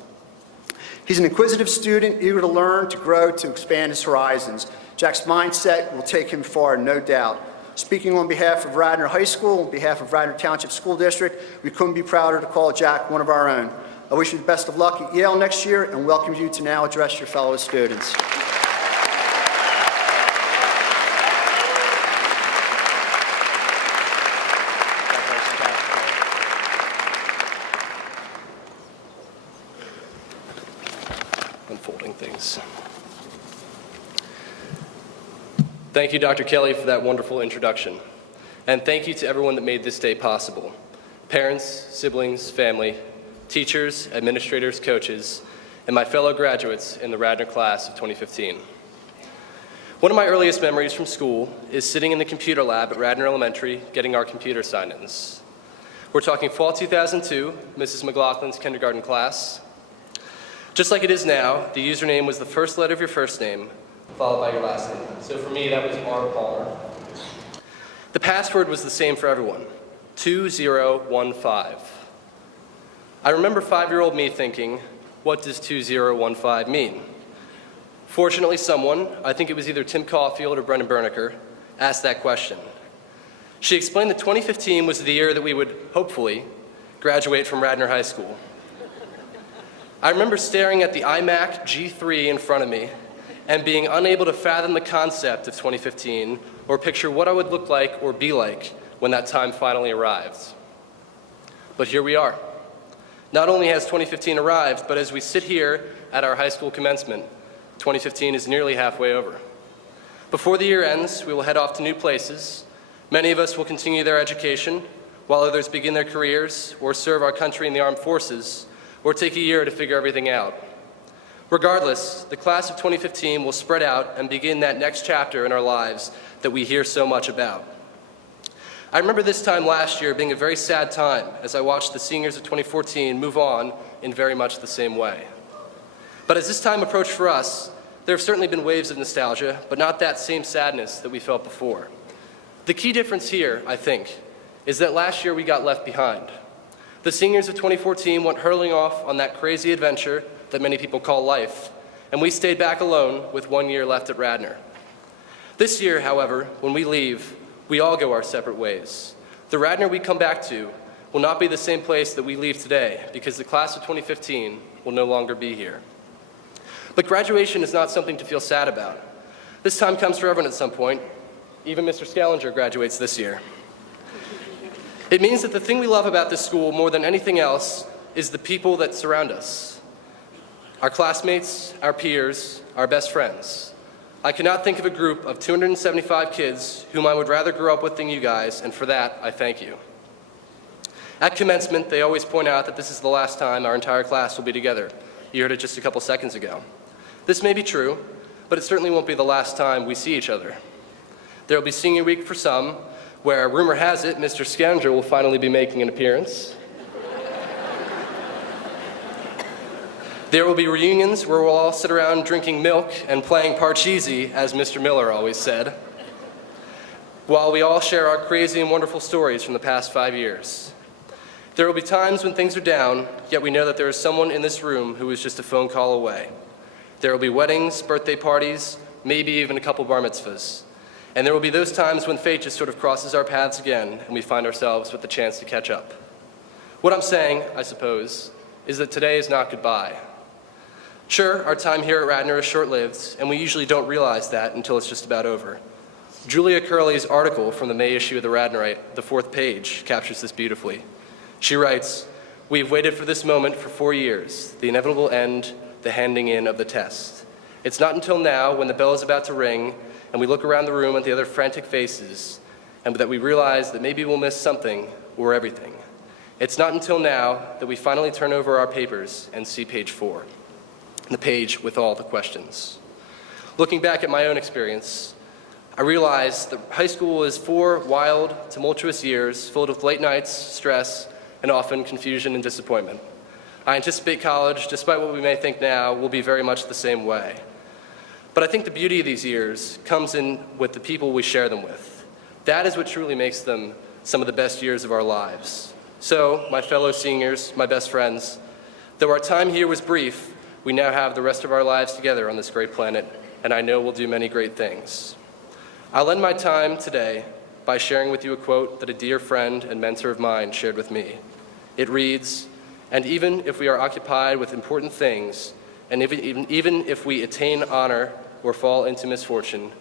He's an inquisitive student, eager to learn, to grow, to expand his horizons. Jack's mindset will take him far, no doubt. Speaking on behalf of Radnor High School, on behalf of Radnor Township School District, we couldn't be prouder to call Jack one of our own. I wish you the best of luck at Yale next year and welcome you to now address your fellow students. Unfolding things. Thank you, Dr. Kelly, for that wonderful introduction. And thank you to everyone that made this day possible. Parents, siblings, family, teachers, administrators, coaches, and my fellow graduates in the Radnor class of 2015. One of my earliest memories from school is sitting in the computer lab at Radnor Elementary getting our computer sign-ins. We're talking fall 2002, Mrs. McLaughlin's kindergarten class. Just like it is now, the username was the first letter of your first name, followed by your last name. So for me, that was R. Palmer. The password was the same for everyone, 2015. I remember 5-year-old me thinking, what does 2015 mean? Fortunately, someone, I think it was either Tim Caulfield or Brendan Berniker, asked that question. She explained that 2015 was the year that we would, hopefully, graduate from Radnor High School. I remember staring at the iMac G3 in front of me and being unable to fathom the concept of 2015 or picture what I would look like or be like when that time finally arrived. But here we are. Not only has 2015 arrived, but as we sit here at our high school commencement, 2015 is nearly halfway over. Before the year ends, we will head off to new places. Many of us will continue their education, while others begin their careers or serve our country in the armed forces, or take a year to figure everything out. Regardless, the class of 2015 will spread out and begin that next chapter in our lives that we hear so much about. I remember this time last year being a very sad time as I watched the seniors of 2014 move on in very much the same way. But as this time approached for us, there have certainly been waves of nostalgia, but not that same sadness that we felt before. The key difference here, I think, is that last year we got left behind. The seniors of 2014 went hurling off on that crazy adventure that many people call life, and we stayed back alone with 1 year left at Radnor. This year, however, when we leave, we all go our separate ways. The Radnor we come back to will not be the same place that we leave today because the class of 2015 will no longer be here. But graduation is not something to feel sad about. This time comes for everyone at some point. Even Mr. Scalinger graduates this year. It means that the thing we love about this school more than anything else is the people that surround us. Our classmates, our peers, our best friends. I cannot think of a group of 275 kids whom I would rather grow up with than you guys, and for that, I thank you. At commencement, they always point out that this is the last time our entire class will be together. You heard it just a couple seconds ago. This may be true, but it certainly won't be the last time we see each other. There will be senior week for some, where rumor has it Mr. Scalinger will finally be making an appearance. There will be reunions where we'll all sit around drinking milk and playing Parcheesi, as Mr. Miller always said, while we all share our crazy and wonderful stories from the past 5 years. There will be times when things are down, yet we know that there is someone in this room who is just a phone call away. There will be weddings, birthday parties, maybe even a couple bar mitzvahs. And there will be those times when fate just sort of crosses our paths again and we find ourselves with the chance to catch up. What I'm saying, I suppose, is that today is not goodbye. Sure, our time here at Radnor is short-lived, and we usually don't realize that until it's just about over. Julia Curley's article from the May issue of the Radnorite, the 4th page, captures this beautifully. She writes, "We've waited for this moment for 4 years, the inevitable end, the handing in of the test. It's not until now, when the bell is about to ring, and we look around the room at the other frantic faces, and that we realize that maybe we'll miss something or everything. It's not until now that we finally turn over our papers and see page 4. The page with all the questions. Looking back at my own experience, I realized that high school was 4 wild, tumultuous years filled with late nights, stress, and often confusion and disappointment. I anticipate college, despite what we may think now, will be very much the same way. But I think the beauty of these years comes in with the people we share them with. That is what truly makes them some of the best years of our lives. So, my fellow seniors, my best friends, though our time here was brief, we now have the rest of our lives together on this great planet, and I know we'll do many great things. I'll end my time today by sharing with you a quote that a dear friend and mentor of mine shared with me. It reads, And even if we are occupied with important things, and even if we attain honor or fall into misfortune,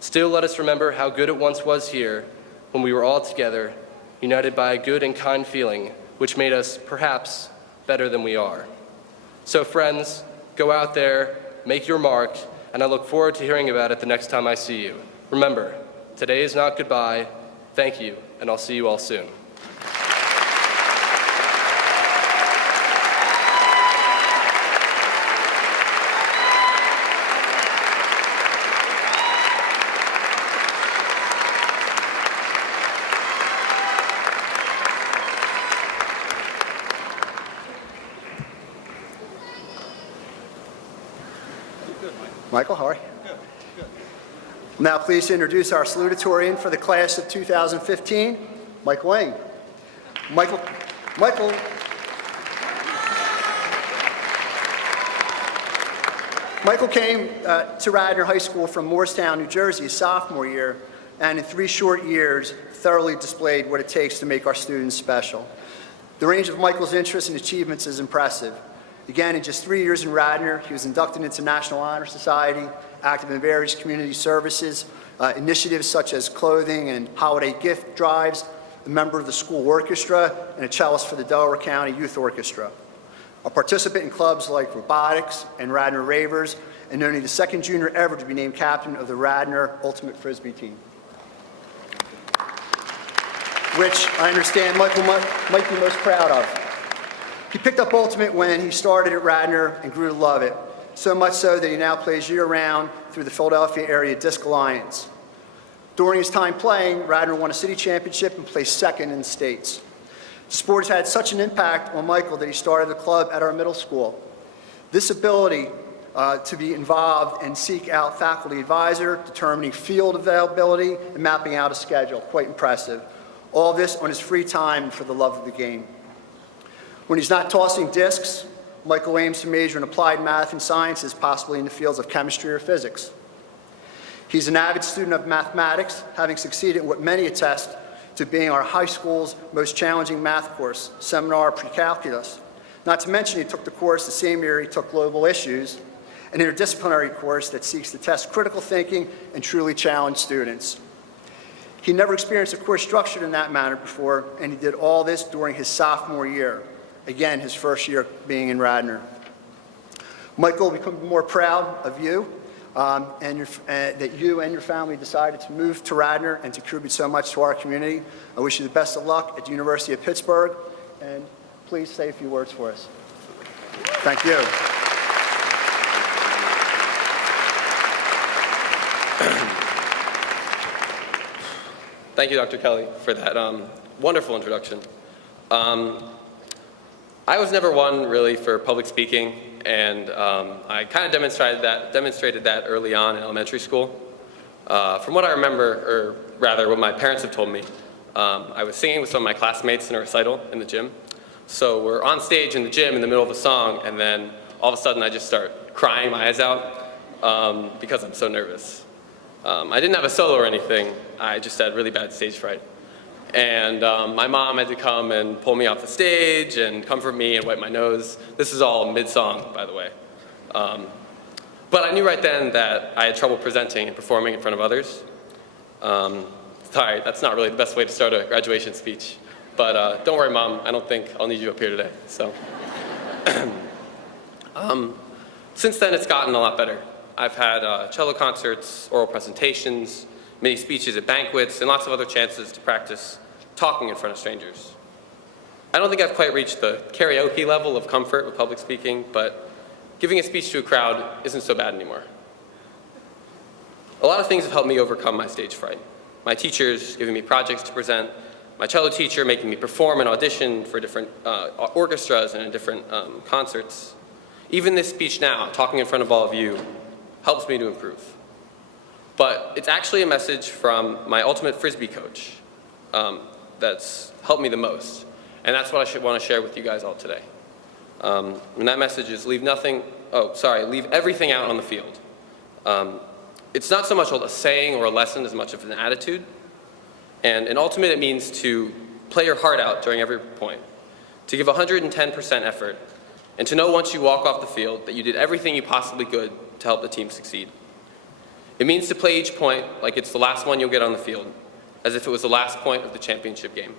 still let us remember how good it once was here when we were all together, united by a good and kind feeling, which made us perhaps better than we are. So friends, go out there, make your mark, and I look forward to hearing about it the next time I see you. Remember, today is not goodbye. Thank you, and I'll see you all soon. Michael, how are you? Good. I'm now pleased to introduce our salutatorian for the class of 2015, Michael Lang. Michael came to Radnor High School from Morristown, New Jersey, his sophomore year, and in 3 short years, thoroughly displayed what it takes to make our students special. The range of Michael's interests and achievements is impressive. Again, in just 3 years in Radnor, he was inducted into National Honor Society, active in various community services, initiatives such as clothing and holiday gift drives, a member of the school orchestra, and a cellist for the Delaware County Youth Orchestra. A participant in clubs like robotics and Radnor Ravers, and only the second junior ever to be named captain of the Radnor Ultimate Frisbee team, which I understand Michael might be most proud of. He picked up Ultimate when he started at Radnor and grew to love it, so much so that he now plays year-round through the Philadelphia Area Disc Alliance. During his time playing, Radnor won a city championship and placed second in the states. The sport has had such an impact on Michael that he started a club at our middle school. This ability to be involved and seek out faculty advisor, determining field availability, and mapping out a schedule, quite impressive. All this on his free time and for the love of the game. When he's not tossing discs, Michael aims to major in applied math and sciences, possibly in the fields of chemistry or physics. He's an avid student of mathematics, having succeeded in what many attest to being our high school's most challenging math course, Seminar Pre-Calculus. Not to mention he took the course the same year he took Global Issues, an interdisciplinary course that seeks to test critical thinking and truly challenge students. He never experienced a course structured in that manner before, and he did all this during his sophomore year. Again, his first year being in Radnor. Michael will become more proud of you, that you and your family decided to move to Radnor and to contribute so much to our community. I wish you the best of luck at the University of Pittsburgh, and please say a few words for us. Thank you. Thank you, Dr. Kelly, for that wonderful introduction. I was never one really for public speaking, and I kind of demonstrated that early on in elementary school. From what I remember, or rather what my parents have told me, I was singing with some of my classmates in a recital in the gym. So we're on stage in the gym in the middle of a song, and then all of a sudden I just start crying my eyes out because I'm so nervous. I didn't have a solo or anything, I just had really bad stage fright. And my mom had to come and pull me off the stage and comfort me and wipe my nose. This is all mid-song, by the way. But I knew right then that I had trouble presenting and performing in front of others. Sorry, that's not really the best way to start a graduation speech. But don't worry, Mom, I don't think I'll need you up here today. So, since then, it's gotten a lot better. I've had cello concerts, oral presentations, many speeches at banquets, and lots of other chances to practice talking in front of strangers. I don't think I've quite reached the karaoke level of comfort with public speaking, but giving a speech to a crowd isn't so bad anymore. A lot of things have helped me overcome my stage fright. My teachers giving me projects to present, my cello teacher making me perform and audition for different orchestras and in different concerts. Even this speech now, talking in front of all of you, helps me to improve. But it's actually a message from my ultimate Frisbee coach that's helped me the most. And that's what I want to share with you guys all today. And that message is leave everything out on the field. It's not so much a saying or a lesson as much of an attitude. And in ultimate, it means to play your heart out during every point. to give 110% effort, and to know once you walk off the field that you did everything you possibly could to help the team succeed. It means to play each point like it's the last one you'll get on the field, as if it was the last point of the championship game.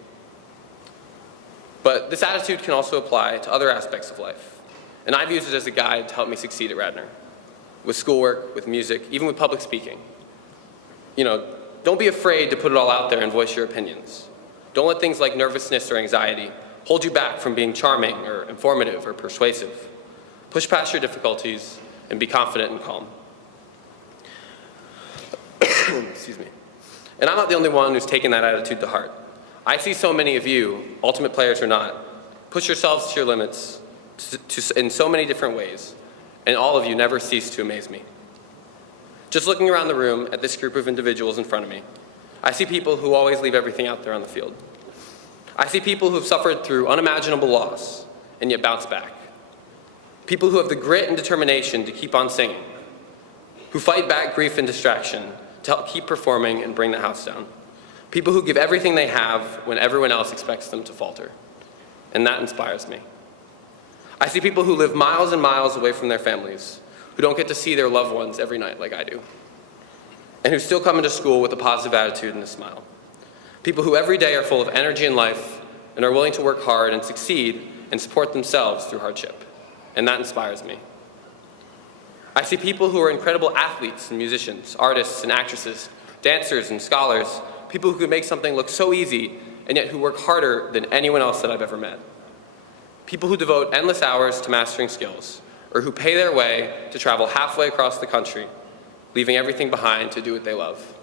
But this attitude can also apply to other aspects of life, and I've used it as a guide to help me succeed at Radnor, with schoolwork, with music, even with public speaking. Don't be afraid to put it all out there and voice your opinions. Don't let things like nervousness or anxiety hold you back from being charming or informative or persuasive. Push past your difficulties and be confident and calm. Excuse me. And I'm not the only one who's taken that attitude to heart. I see so many of you, ultimate players or not, push yourselves to your limits in so many different ways, and all of you never cease to amaze me. Just looking around the room at this group of individuals in front of me, I see people who always leave everything out there on the field. I see people who have suffered through unimaginable loss and yet bounce back. People who have the grit and determination to keep on singing, who fight back grief and distraction to help keep performing and bring the house down. People who give everything they have when everyone else expects them to falter. And that inspires me. I see people who live miles and miles away from their families, who don't get to see their loved ones every night like I do, and who still come into school with a positive attitude and a smile. People who every day are full of energy and life and are willing to work hard and succeed and support themselves through hardship. And that inspires me. I see people who are incredible athletes and musicians, artists and actresses, dancers and scholars, people who can make something look so easy and yet who work harder than anyone else that I've ever met. People who devote endless hours to mastering skills, or who pay their way to travel halfway across the country, leaving everything behind to do what they love.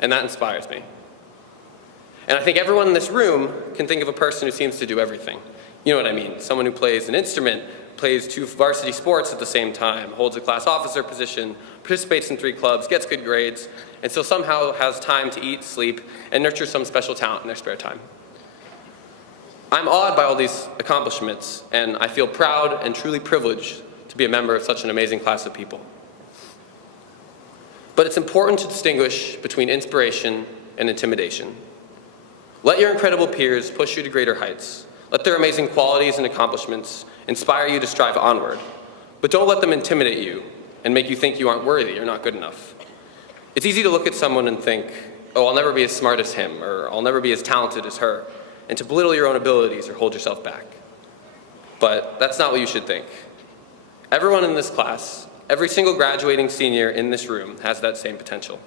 And that inspires me. And I think everyone in this room can think of a person who seems to do everything. You know what I mean? Someone who plays an instrument, plays 2 varsity sports at the same time, holds a class officer position, participates in 3 clubs, gets good grades, and still somehow has time to eat, sleep, and nurture some special talent in their spare time. I'm awed by all these accomplishments, and I feel proud and truly privileged to be a member of such an amazing class of people. But it's important to distinguish between inspiration and intimidation. Let your incredible peers push you to greater heights. Let their amazing qualities and accomplishments inspire you to strive onward. But don't let them intimidate you and make you think you aren't worthy or not good enough. It's easy to look at someone and think, oh, I'll never be as smart as him, or I'll never be as talented as her, and to belittle your own abilities or hold yourself back. But that's not what you should think. Everyone in this class, every single graduating senior in this room has that same potential.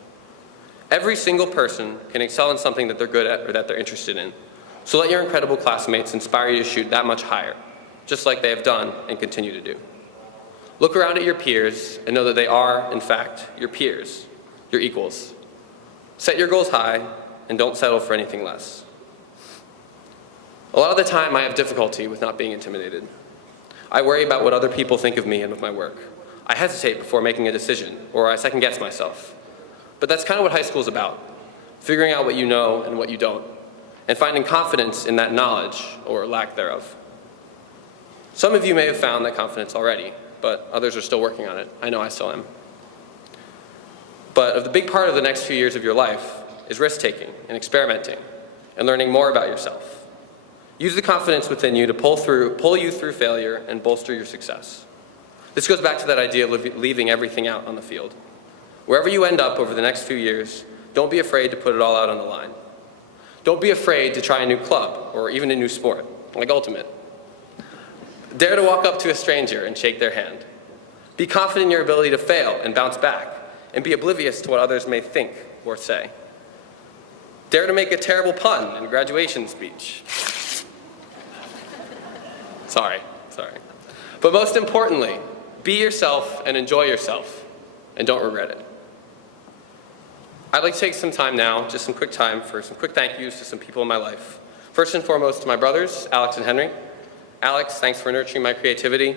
Every single person can excel in something that they're good at or that they're interested in. So let your incredible classmates inspire you to shoot that much higher, just like they have done and continue to do. Look around at your peers and know that they are, in fact, your peers, your equals. Set your goals high and don't settle for anything less. A lot of the time I have difficulty with not being intimidated. I worry about what other people think of me and of my work. I hesitate before making a decision, or I second guess myself. But that's kind of what high school is about, figuring out what you know and what you don't, and finding confidence in that knowledge or lack thereof. Some of you may have found that confidence already, but others are still working on it. I know I still am. But the big part of the next few years of your life is risk-taking and experimenting and learning more about yourself. Use the confidence within you to pull you through failure and bolster your success. This goes back to that idea of leaving everything out on the field. Wherever you end up over the next few years, don't be afraid to put it all out on the line. Don't be afraid to try a new club or even a new sport, like Ultimate. Dare to walk up to a stranger and shake their hand. Be confident in your ability to fail and bounce back, and be oblivious to what others may think or say. Dare to make a terrible pun in a graduation speech. Sorry. But most importantly, be yourself and enjoy yourself, and don't regret it. I'd like to take some time now, just some quick time, for some quick thank yous to some people in my life. First and foremost to my brothers, Alex and Henry. Alex, thanks for nurturing my creativity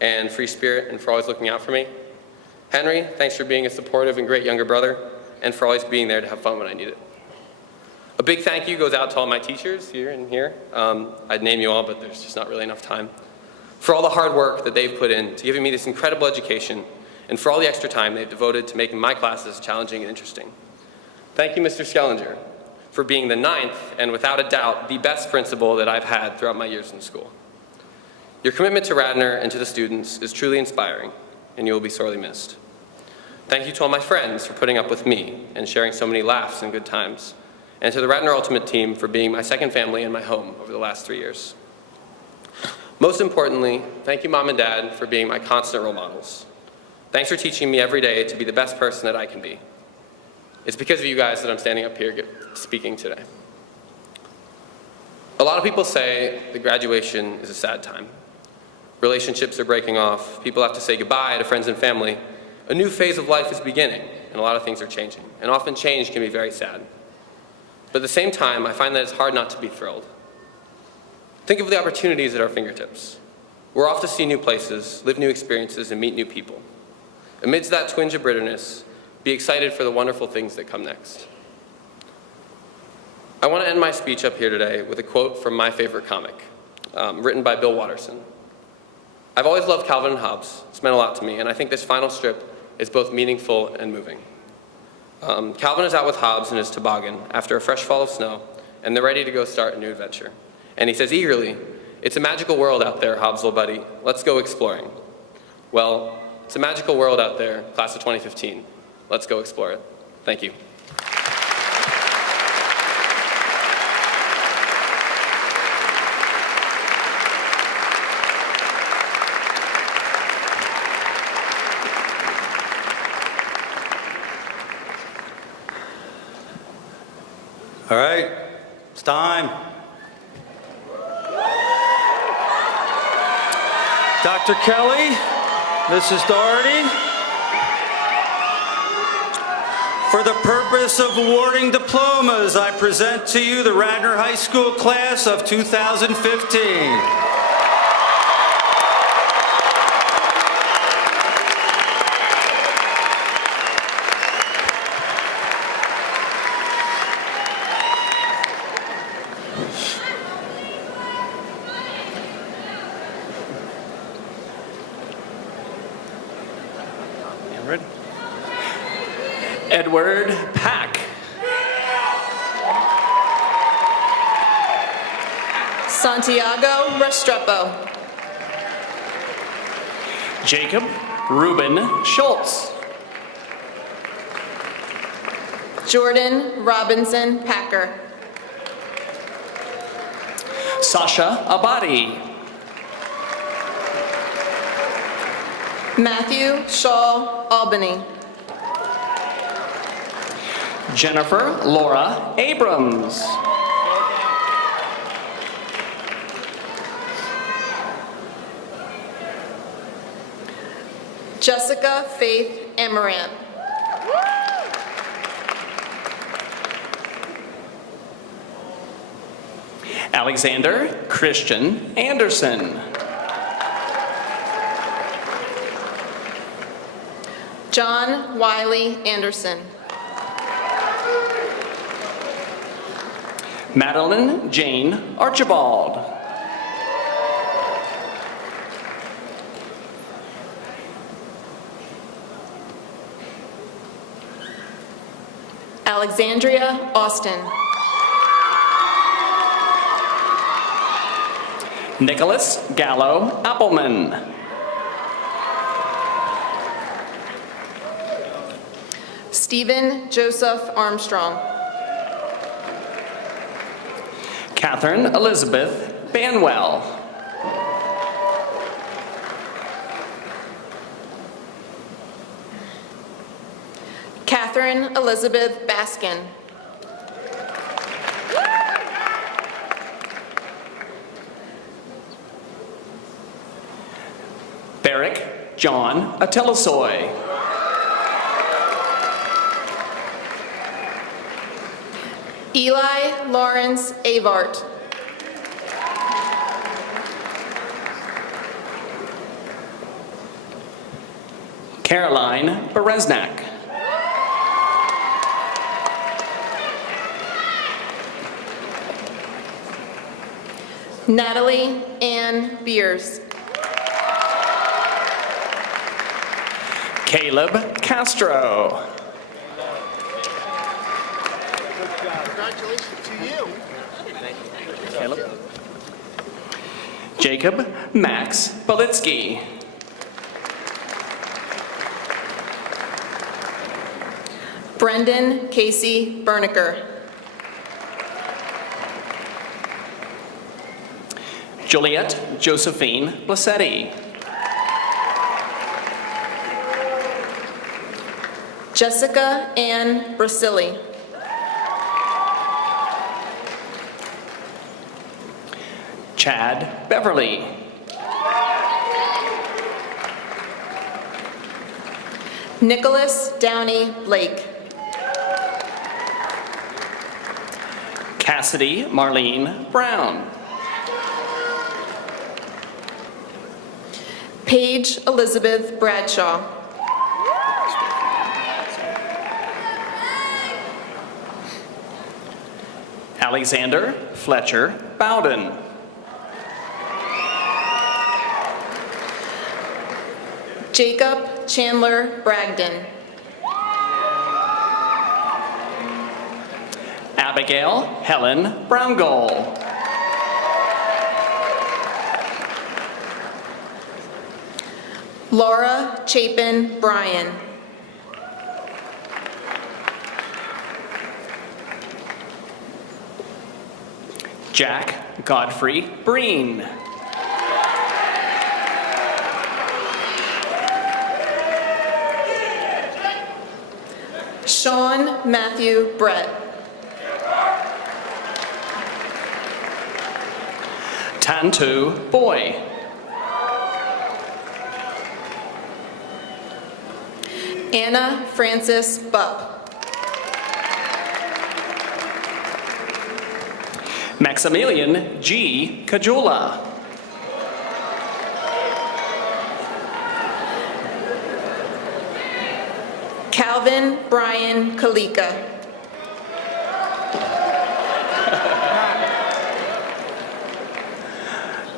and free spirit and for always looking out for me. Henry, thanks for being a supportive and great younger brother and for always being there to have fun when I need it. A big thank you goes out to all my teachers here and here. I'd name you all, but there's just not really enough time. For all the hard work that they've put in to giving me this incredible education and for all the extra time they've devoted to making my classes challenging and interesting. Thank you, Mr. Skellinger, for being the 9th and without a doubt the best principal that I've had throughout my years in school. Your commitment to Radnor and to the students is truly inspiring, and you will be sorely missed. Thank you to all my friends for putting up with me and sharing so many laughs and good times, and to the Radnor Ultimate team for being my second family and my home over the last 3 years. Most importantly, thank you, Mom and Dad, for being my constant role models. Thanks for teaching me every day to be the best person that I can be. It's because of you guys that I'm standing up here speaking today. A lot of people say that graduation is a sad time. Relationships are breaking off, people have to say goodbye to friends and family. A new phase of life is beginning, and a lot of things are changing. And often change can be very sad. But at the same time, I find that it's hard not to be thrilled. Think of the opportunities at our fingertips. We're off to see new places, live new experiences, and meet new people. Amidst that twinge of bitterness, be excited for the wonderful things that come next. I want to end my speech up here today with a quote from my favorite comic, written by Bill Watterson. I've always loved Calvin and Hobbes. It's meant a lot to me, and I think this final strip is both meaningful and moving. Calvin is out with Hobbes in his toboggan after a fresh fall of snow, and they're ready to go start a new adventure. And he says eagerly, "It's a magical world out there, Hobbes, little buddy. Let's go exploring." Well, it's a magical world out there, class of 2015. Let's go explore it. Thank you. All right, it's time. Dr. Kelly, Mrs. Doherty, for the purpose of awarding diplomas, I present to you the Radnor High School class of 2015. Edward Pack. Santiago Restrepo. Jacob Ruben Schultz. Jordan Robinson Packer. Sasha Abadi. Matthew Shaw Albany. Jennifer Laura Abrams. Jessica Faith Amaranth. Alexander Christian Anderson. John Wiley Anderson. Madeline Jane Archibald. Alexandria Austin. Nicholas Gallo Appleman. Stephen Joseph Armstrong. Catherine Elizabeth Banwell. Catherine Elizabeth Baskin. Barrick John Atellisoy. Eli Lawrence Avart. Caroline Bereznak. Natalie Ann Beers. Caleb Castro. Good job. Congratulations to you. Jacob Max Belitsky. Brendan Casey Berniker. Juliet Josephine Blassetti. Jessica Ann Brasili. Chad Beverly. Nicholas Downey Blake. Cassidy Marlene Brown. Paige Elizabeth Bradshaw. Alexander Fletcher Bowden. Jacob Chandler Bragdon. Abigail Helen Browngold. Laura Chapin Bryan. Jack Godfrey Breen. Sean Matthew Brett. Tantu Boy. Anna Francis Bupp. Maximilian G. Kajula. Calvin Brian Kalika.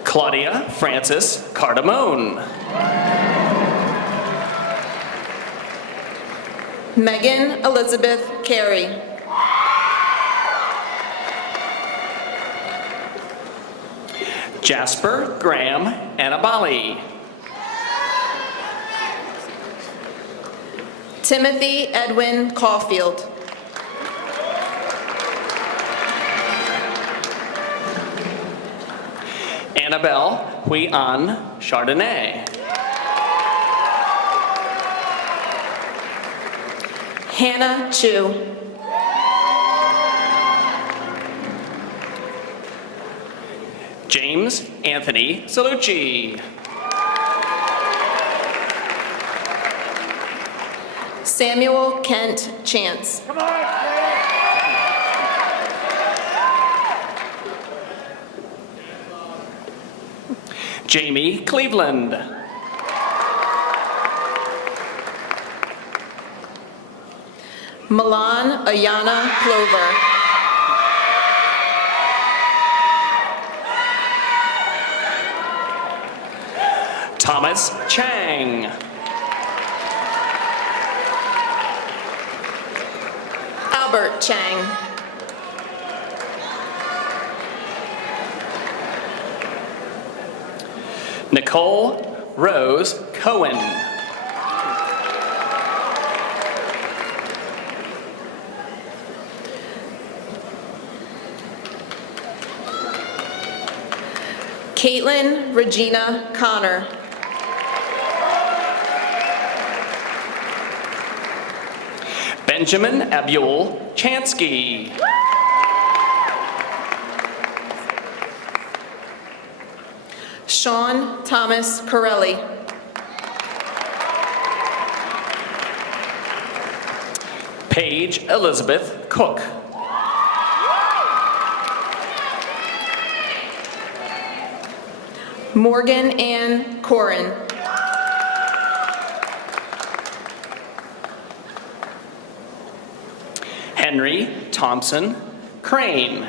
Claudia Francis Cardamone. Megan Elizabeth Carey. Jasper Graham Anabali. Timothy Edwin Caulfield. Annabelle Hui-An Chardonnay. Hannah Chu. James Anthony Salucci. Samuel Kent Chance. Jamie Cleveland. Milan Ayana Clover. Thomas Chang. Albert Chang. Nicole Rose Cohen. Caitlin Regina Connor. Benjamin Abul Chansky. Sean Thomas Corelli. Paige Elizabeth Cook. Morgan Ann Corin. Henry Thompson Crane.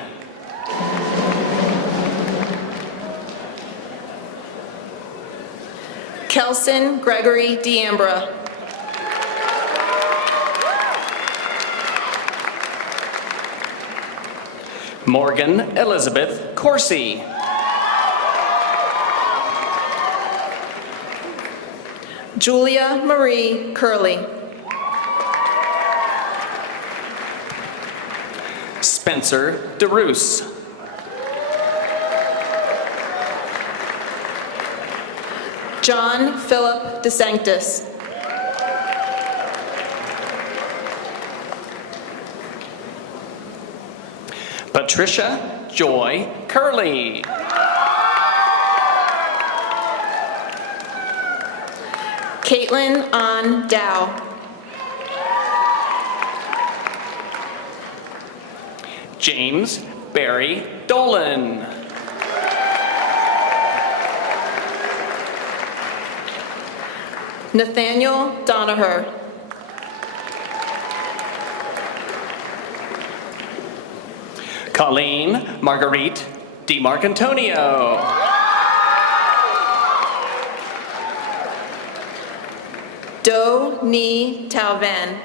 Kelson Gregory D'Ambra. Morgan Elizabeth Corsi. Julia Marie Curley. Spencer DeRoos. John Philip DeSanctis. Patricia Joy Curley. Caitlin An Dow. James Barry Dolan. Nathaniel Donaher. Colleen Marguerite DiMarcantonio. Do Ni Tauvan.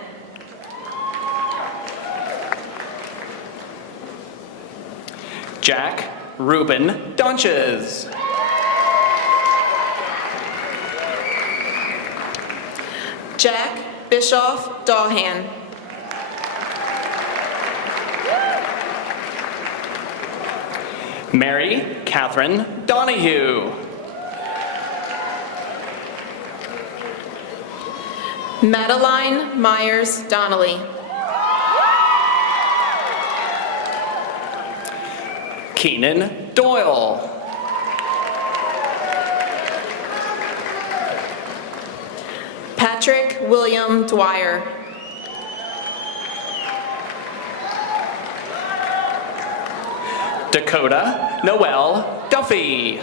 Jack Ruben Donches. Jack Bischoff Dawhan. Mary Catherine Donahue. Madeline Myers Donnelly. Keenan Doyle. Patrick William Dwyer. Dakota Noel Duffy.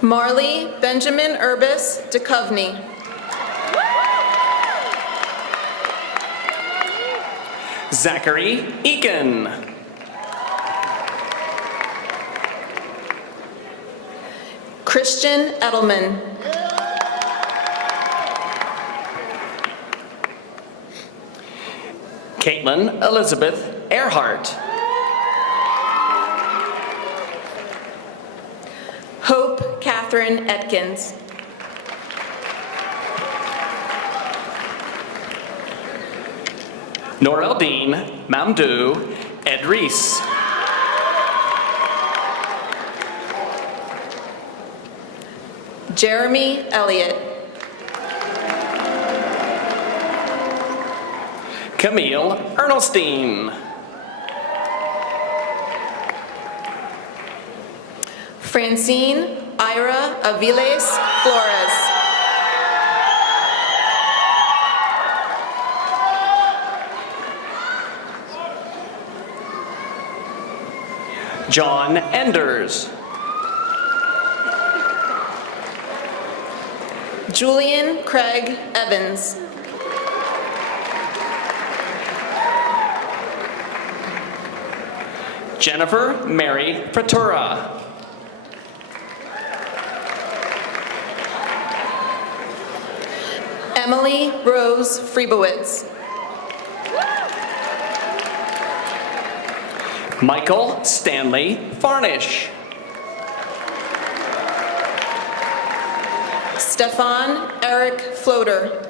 Marley Benjamin Urbis DeCovney. Zachary Eakin. Christian Edelman. Caitlin Elizabeth Earhart. Hope Catherine Atkins. Noreldine Mamdou Edris. Jeremy Elliott. Camille Ernestine. Francine Ira Aviles Flores. John Enders. Julian Craig Evans. Jennifer Mary Fratura. Emily Rose Freibowitz. Michael Stanley Farnish. Stefan Eric Floater.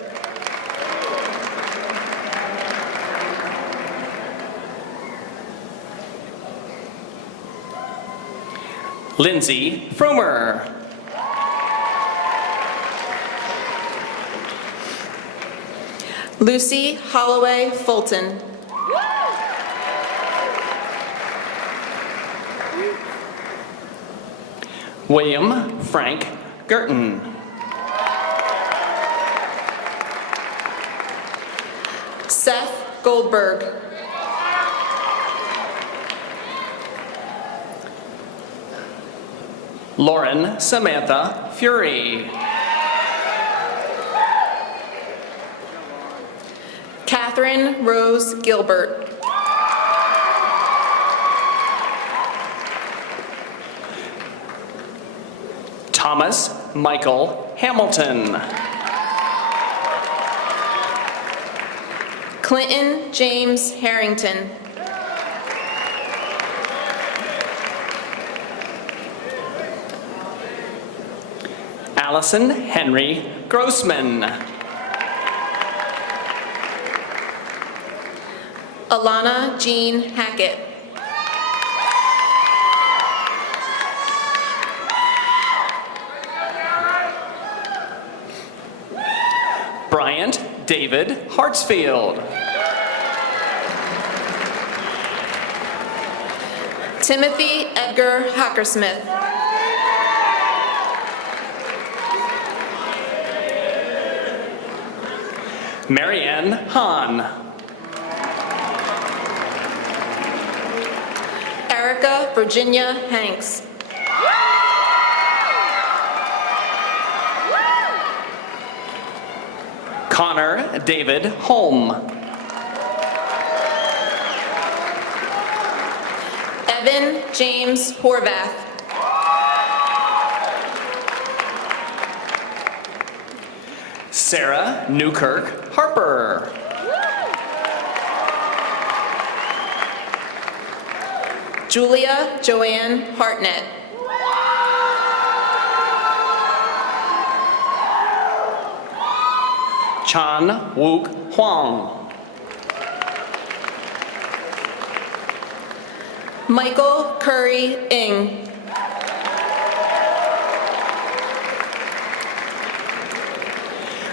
Lindsay Fromer. Lucy Holloway Fulton. William Frank Gerton. Seth Goldberg. Lauren Samantha Fury. Catherine Rose Gilbert. Thomas Michael Hamilton. Clinton James Harrington. Allison Henry Grossman. Alana Jean Hackett. Bryant David Hartsfield. Timothy Edgar Hockersmith. Marianne Hahn. Erica Virginia Hanks. Connor David Holm. Evan James Horvath. Sarah Newkirk Harper. Julia Joanne Hartnett. Chan Wook Huang. Michael Curry Ng.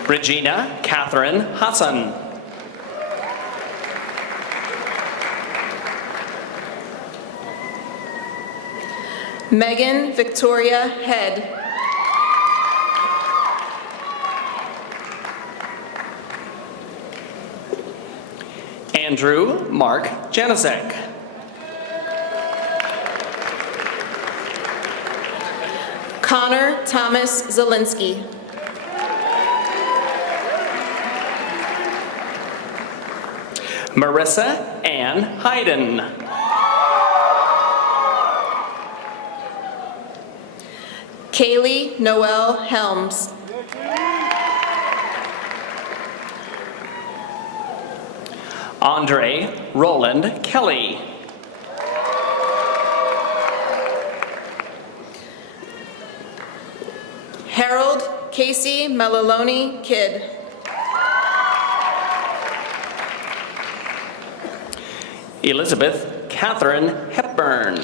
Regina Catherine Hassan. Megan Victoria Head. Andrew Mark Janasek. Connor Thomas Zielinski. Marissa Ann Hayden. Kaylee Noel Helms. Andre Roland Kelly. Harold Casey Melaloni Kidd. Elizabeth Catherine Hepburn.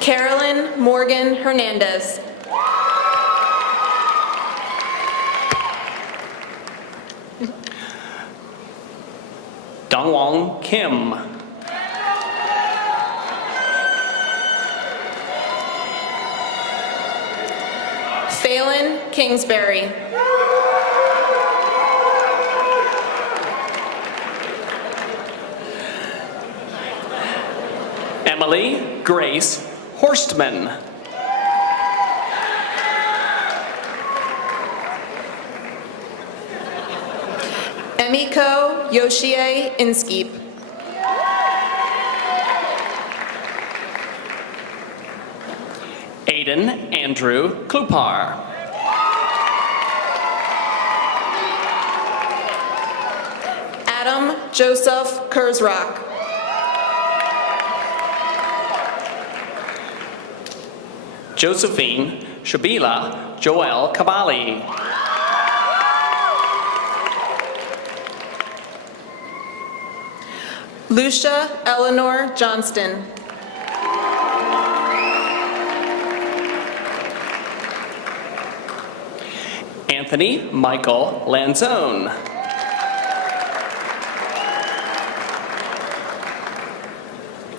Carolyn Morgan Hernandez. Dongwon Kim. Phelan Kingsbury. Emily Grace Horstman. Emiko Yoshie Inskeep. Aiden Andrew Klupar. Adam Joseph Kurzrock. Josephine Shabila Joel Kabali. Lucia Eleanor Johnston. Anthony Michael Lanzone.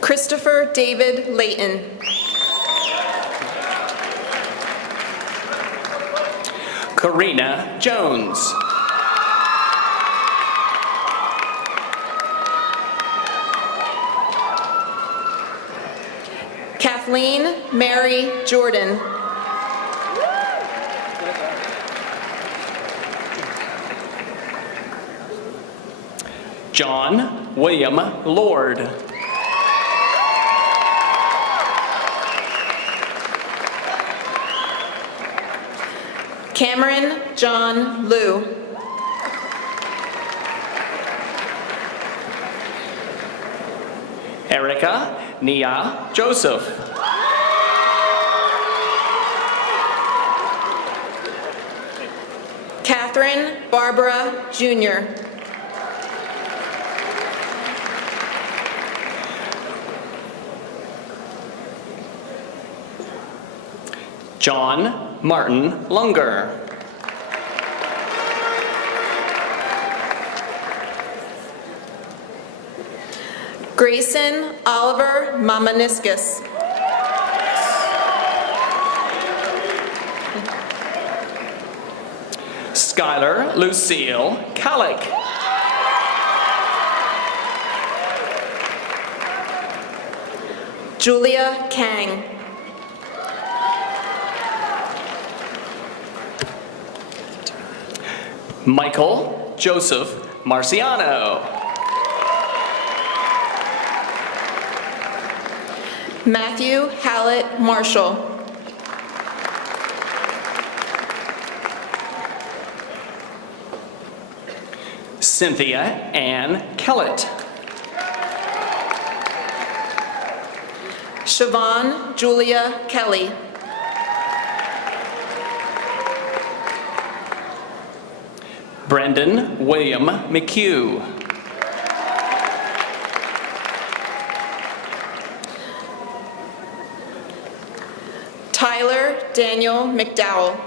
Christopher David Layton. Karina Jones. Kathleen Mary Jordan. John William Lord. Cameron John Liu. Erica Nia Joseph. Catherine Barbara Jr. John Martin Lunger. Grayson Oliver Mamaniscus. Skylar Lucille Kallick. Julia Kang. Michael Joseph Marciano. Matthew Hallett Marshall. Cynthia Ann Kellett. Siobhan Julia Kelly. Brendan William McHugh. Tyler Daniel McDowell.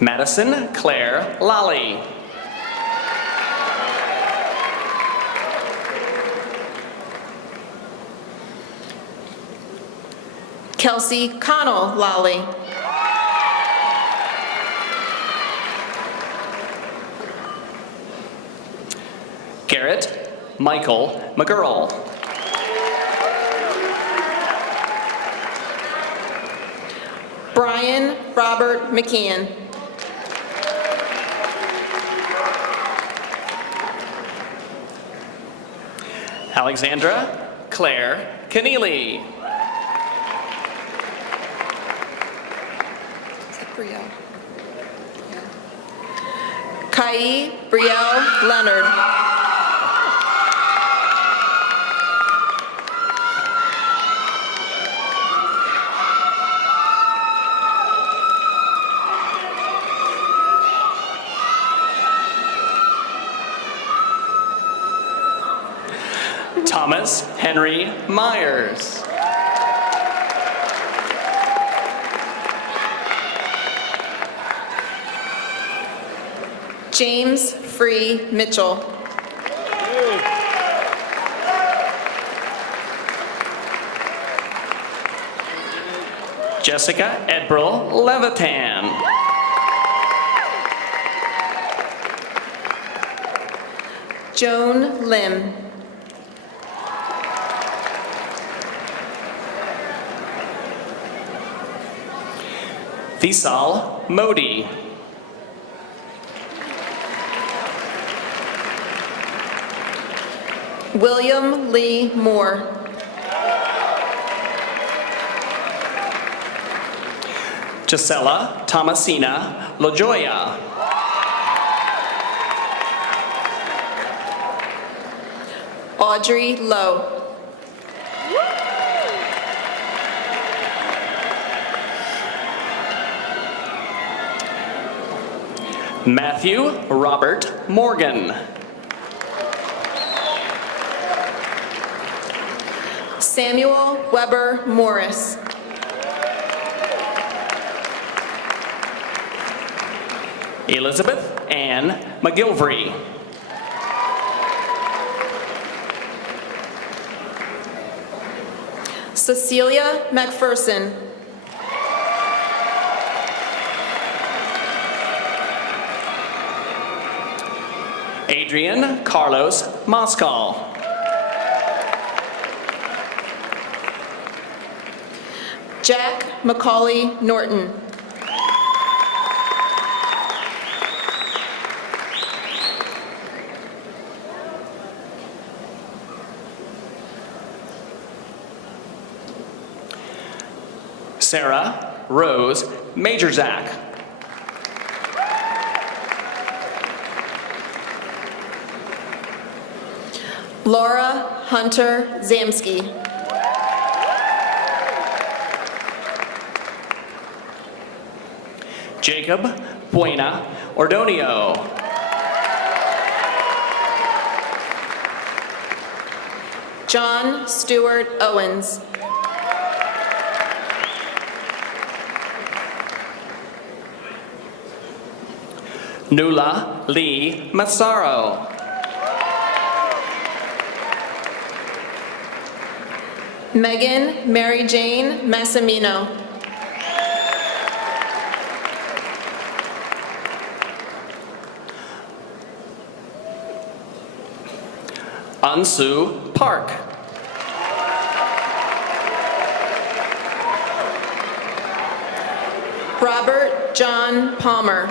Madison Claire Lally. Kelsey Connell Lally. Garrett Michael McGurl. Brian Robert McKeon. Alexandra Claire Keneally. Kai Brielle Leonard. Thomas Henry Myers. James Free Mitchell. Jessica Edbril Levitan. Joan Lim. Thisal Modi. William Lee Moore. Gisela Thomasina LaJoya. Audrey Lowe. Matthew Robert Morgan. Samuel Weber Morris. Elizabeth Ann McGilvery. Cecilia McPherson. Adrian Carlos Moscal. Jack Macaulay Norton. Sarah Rose Majorzak. Laura Hunter Zamsky. Jacob Buena Ordonio. John Stewart Owens. Nula Lee Massaro. Megan Mary Jane Massimino. Ansu Park. Robert John Palmer.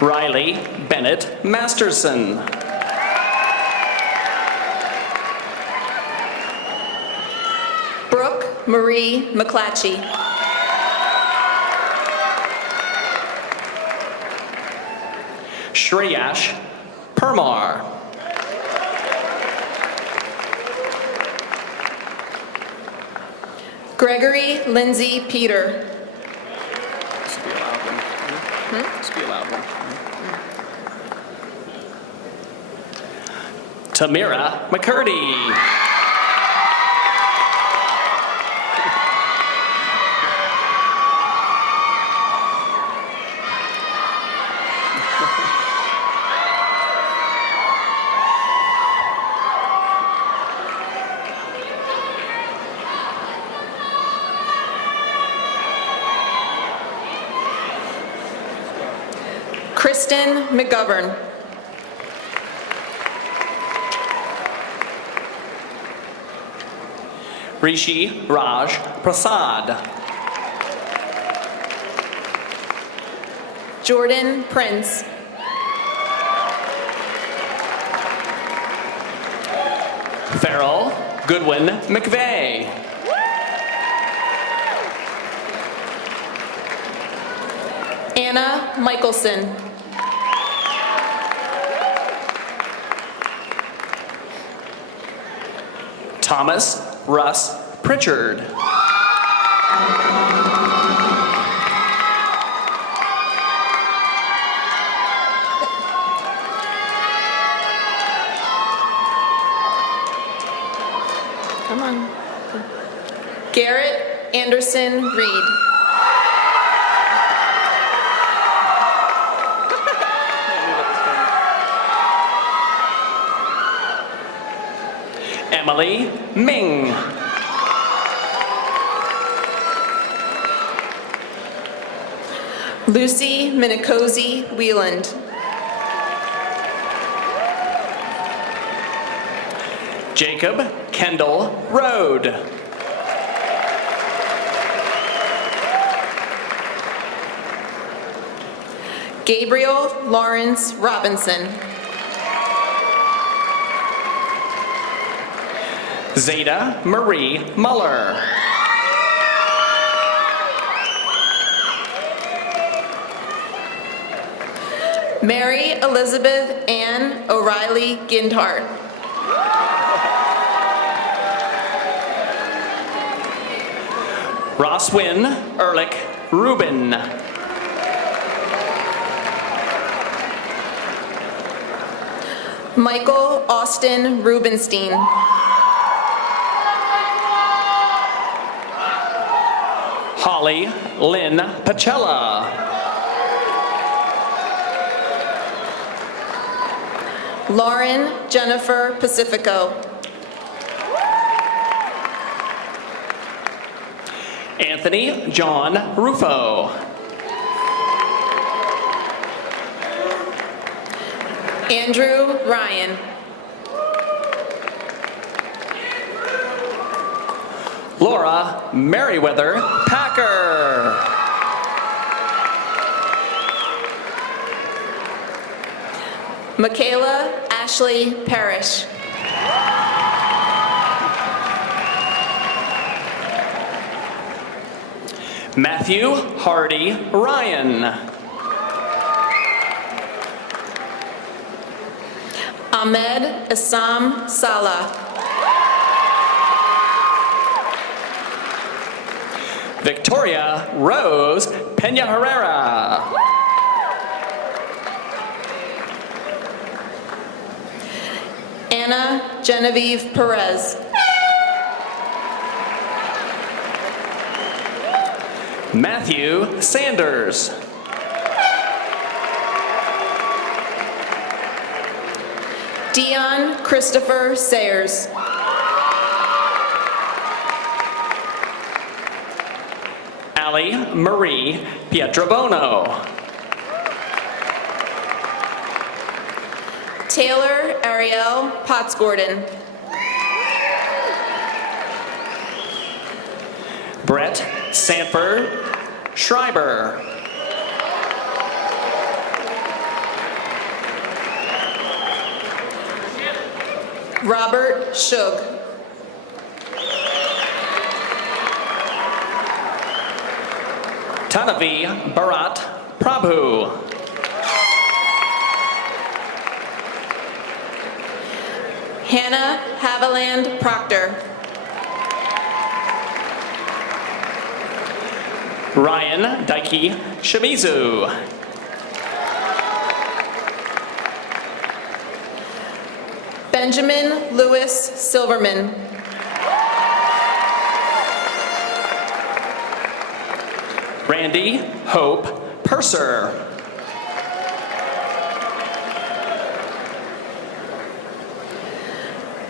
Riley Bennett Masterson. Brooke Marie McClatchy. Shreyash Permar. Gregory Lindsay Peter. This will be a loud one. This will be a loud one. Tamira McCurdy. Kristen McGovern. Rishi Raj Prasad. Jordan Prince. Farrell Goodwin McVeigh. Anna Michelson. Thomas Russ Pritchard. Come on. Garrett Anderson Reed. Emily Ming. Lucy Minicozy Wieland. Jacob Kendall Road. Gabriel Lawrence Robinson. Zeta Marie Muller. Mary Elizabeth Ann O'Reilly Gindhart. Roswin Ehrlich Rubin. Michael Austin Rubenstein. Holly Lynn Pacella. Lauren Jennifer Pacifico. Anthony John Rufo. Andrew Ryan. Laura Merriweather Packer. Michaela Ashley Parrish. Matthew Hardy Ryan. Ahmed Assam Salah. Victoria Rose Pena Herrera. Anna Genevieve Perez. Matthew Sanders. Dion Christopher Sayers. Allie Marie Pietrobono. Taylor Ariel Potts Gordon. Brett Sanford Schreiber. Robert Shug. Tanavi Bharat Prabhu. Hannah Haviland Proctor. Ryan Daiki Shimizu. Benjamin Lewis Silverman. Randy Hope Purser.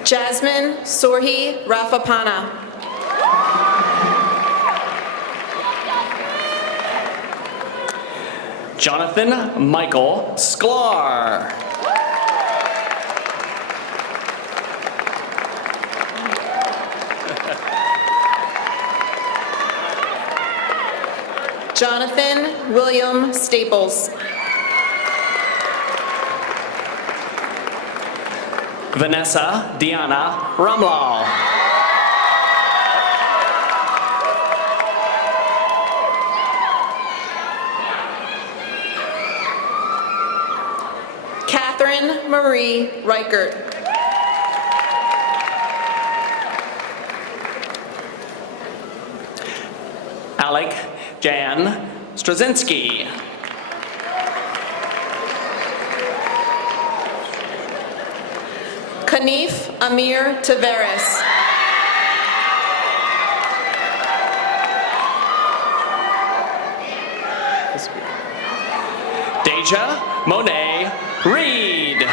Jasmine Sorhi Rafapana. Jonathan Michael Sklar. Jonathan William Staples. Vanessa Diana Ramlal. Catherine Marie Reichert. Alec Jan Straczynski. Kanif Amir Taveras. Deja Monet Reed.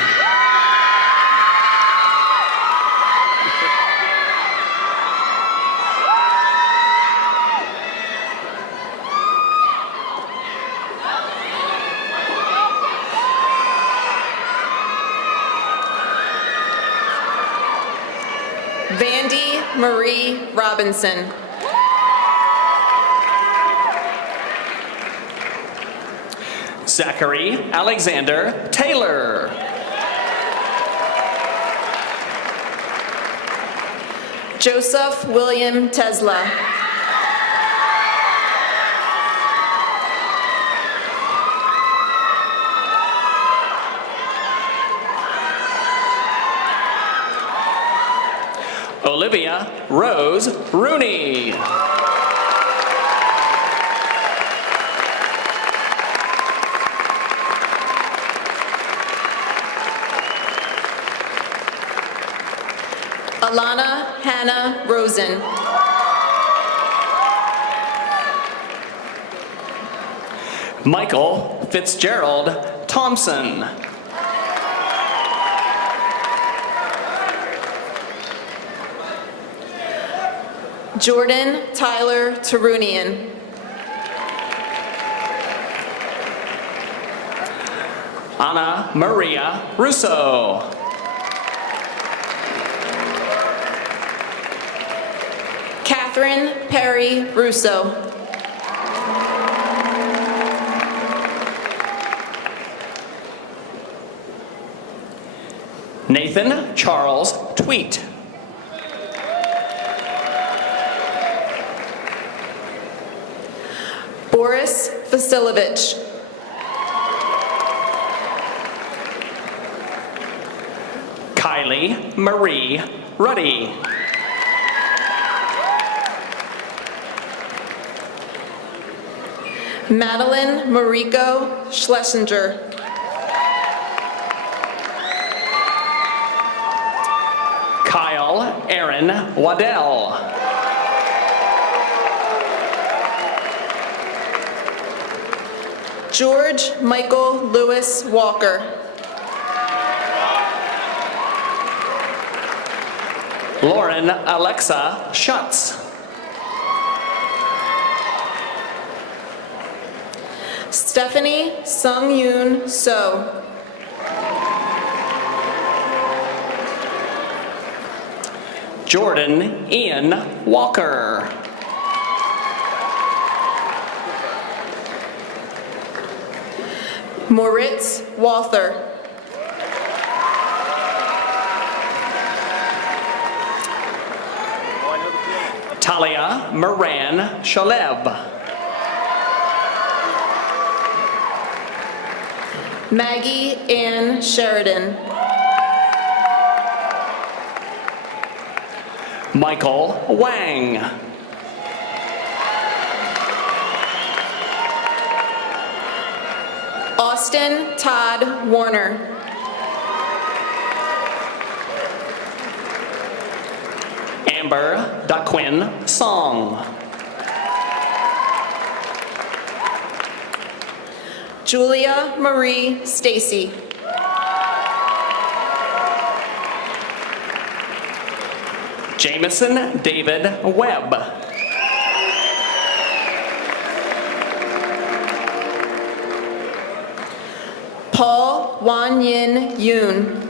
Vandy Marie Robinson. Zachary Alexander Taylor. Joseph William Tesla. Olivia Rose Rooney. Alana Hannah Rosen. Michael Fitzgerald Thompson. Jordan Tyler Tarunian. Anna Maria Russo. Catherine Perry Russo. Nathan Charles Tweet. Vasilovich. Kylie Marie Ruddy. Madeline Mariko Schlesinger. Kyle Aaron Waddell. George Michael Lewis Walker. Lauren Alexa Schutz. Stephanie Sung Yoon So. Jordan Ian Walker. Moritz Walther. Talia Moran Shaleb. Maggie Ann Sheridan. Michael Wang. Austin Todd Warner. Amber Daquin Song. Julia Marie Stacy. Jameson David Webb. Paul Wan Yin Yoon.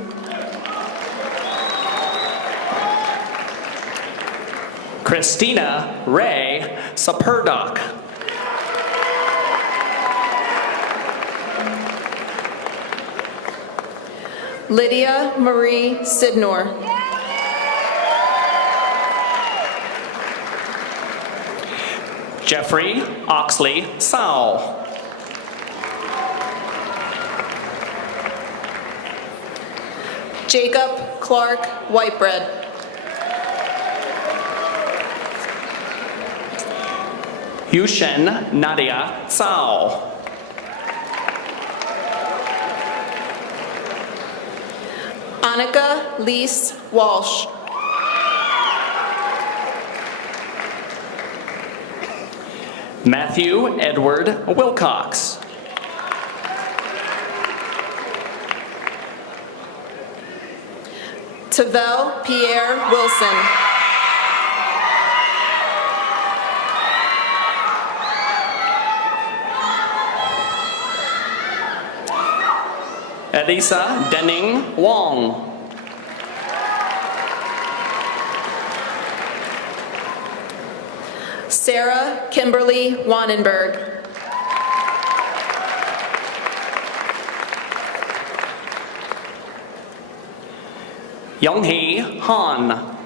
Christina Ray Sapurdock. Lydia Marie Sidnor. Jeffrey Oxley Sowell. Jacob Clark Whitebread. Yushen Nadia Cao. Annika Lise Walsh. Matthew Edward Wilcox. Tavel Pierre Wilson. Elisa Denning Wong. Sarah Kimberly Wanenberg. Younghee Han.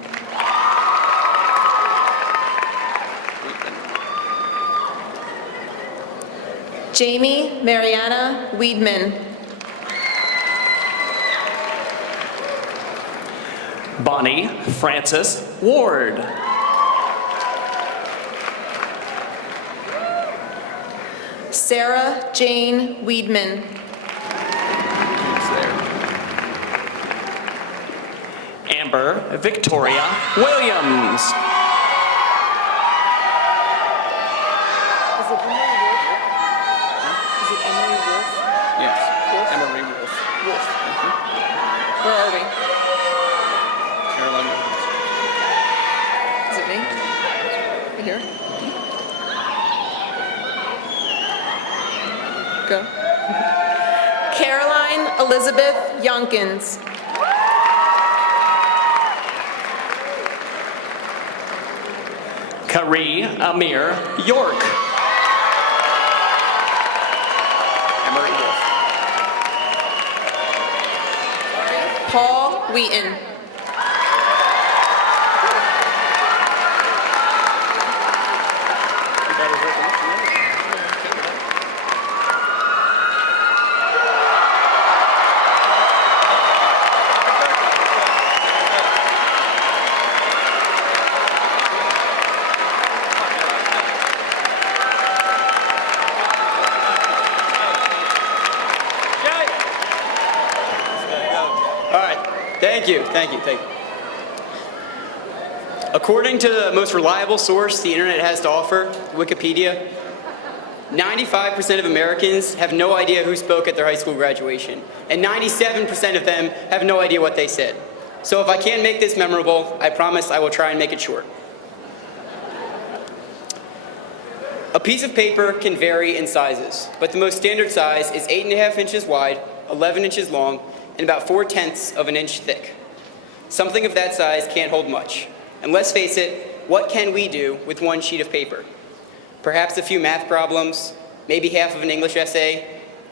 Jamie Mariana Weedman. Bonnie Frances Ward. Sarah Jane Weedman. Amber Victoria Williams. Is it Emily Wolf? Is it Emily Wolf? Yes. Emery Wolf. Where are we? Caroline Williams. Is it me? Right here? Go. Caroline Elizabeth Yonkins. Kari Amir York. Emery Wolf. Paul Wheaton. Thank you, thank you, thank you. According to the most reliable source the internet has to offer, Wikipedia, 95% of Americans have no idea who spoke at their high school graduation, and 97% of them have no idea what they said. So if I can't make this memorable, I promise I will try and make it short. A piece of paper can vary in sizes, but the most standard size is 8.5 inches wide, 11 inches long, and about 4/10 of an inch thick. Something of that size can't hold much. And let's face it, what can we do with one sheet of paper? Perhaps a few math problems, maybe half of an English essay.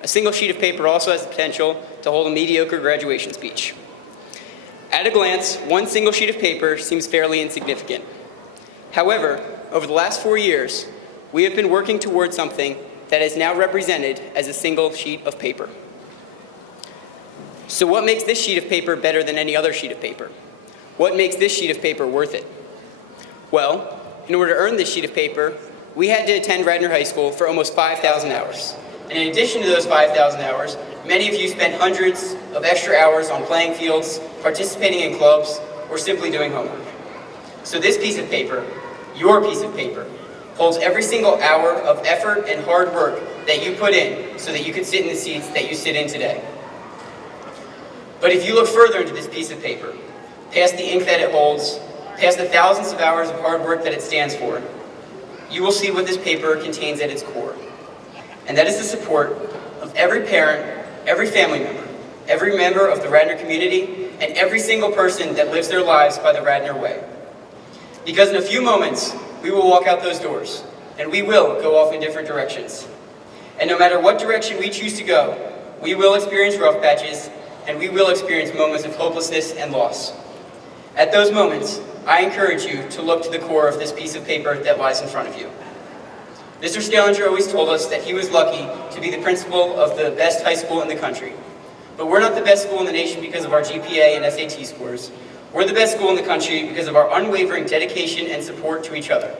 A single sheet of paper also has the potential to hold a mediocre graduation speech. At a glance, one single sheet of paper seems fairly insignificant. However, over the last 4 years, we have been working towards something that is now represented as a single sheet of paper. So what makes this sheet of paper better than any other sheet of paper? What makes this sheet of paper worth it? Well, in order to earn this sheet of paper, we had to attend Radnor High School for almost 5,000 hours. And in addition to those 5,000 hours, many of you spent hundreds of extra hours on playing fields, participating in clubs, or simply doing homework. So this piece of paper, your piece of paper, holds every single hour of effort and hard work that you put in so that you can sit in the seats that you sit in today. But if you look further into this piece of paper, past the ink that it holds, past the thousands of hours of hard work that it stands for, you will see what this paper contains at its core. And that is the support of every parent, every family member, every member of the Radnor community, and every single person that lives their lives by the Radnor way. Because in a few moments, we will walk out those doors, and we will go off in different directions. And no matter what direction we choose to go, we will experience rough patches, and we will experience moments of hopelessness and loss. At those moments, I encourage you to look to the core of this piece of paper that lies in front of you. Mr. Scalinger always told us that he was lucky to be the principal of the best high school in the country. But we're not the best school in the nation because of our GPA and SAT scores. We're the best school in the country because of our unwavering dedication and support to each other.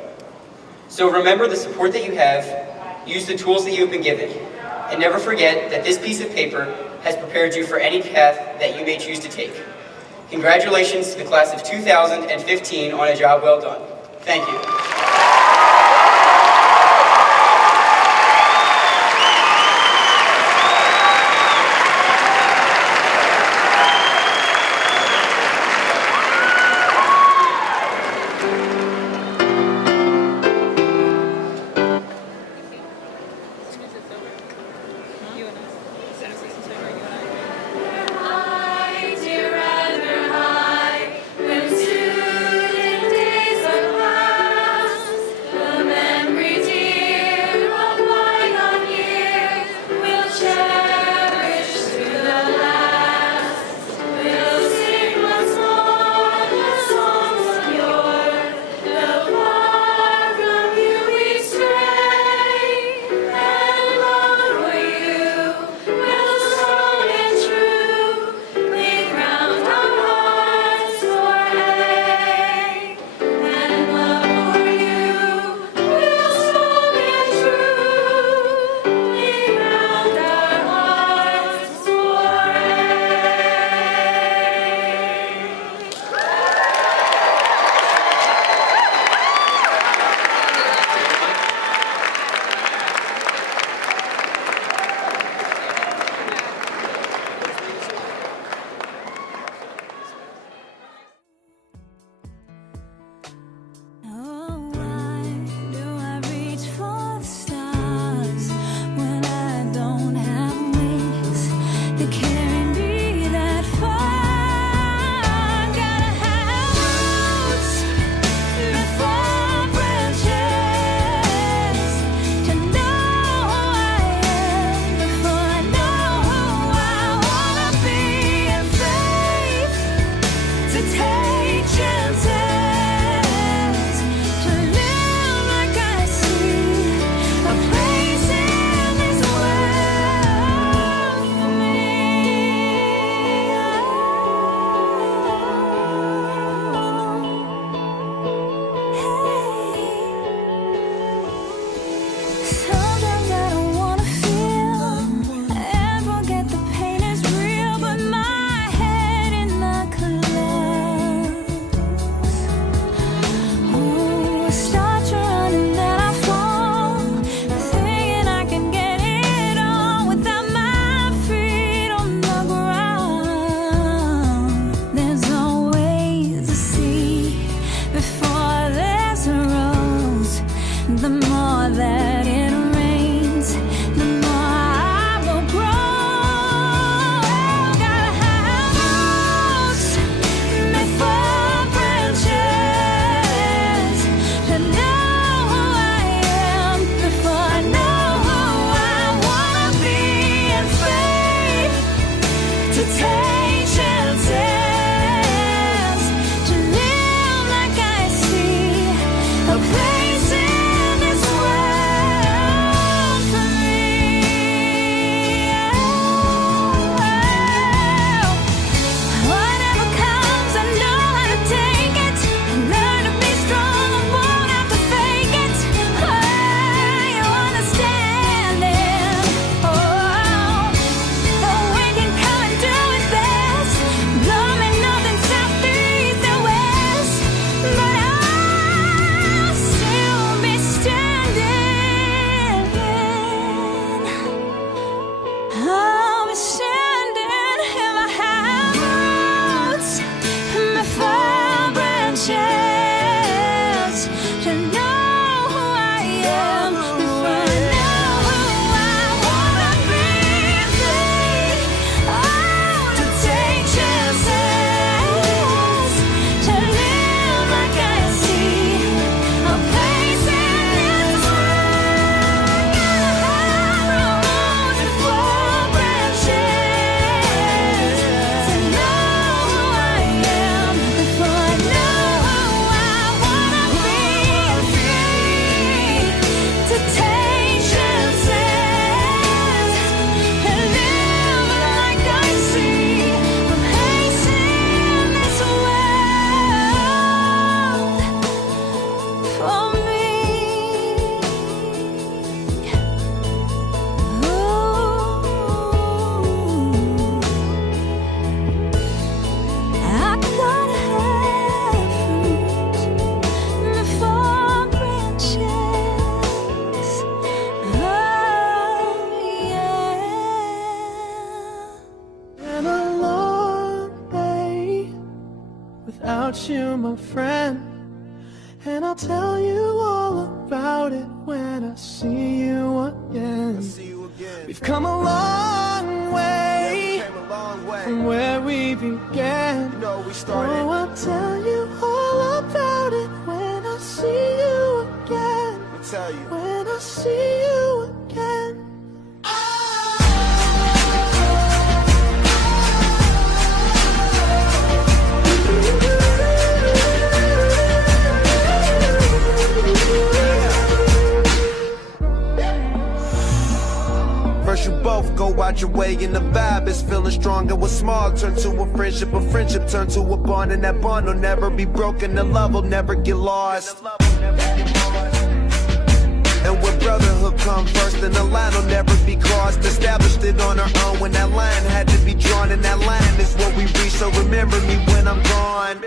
So remember the support that you have, use the tools that you have been given, and never forget that this piece of paper has prepared you for any path that you may choose to take. Congratulations to the class of 2015 on a job well done. Thank you. When student days are past, without you, my friend. And I'll tell you all about it when I see you again. We've come a long way from where we began. Oh, I'll tell you all about it when I see you again. When I see you again. First you both go out your way and the vibe is feeling strong. And what's small turn to a friendship turn to a bond. And that bond will never be broken, the love will never get lost. And when brotherhood come first, then the line will never be crossed. Established it on our own when that line had to be drawn. And that line is what we reach, so remember me when I'm gone.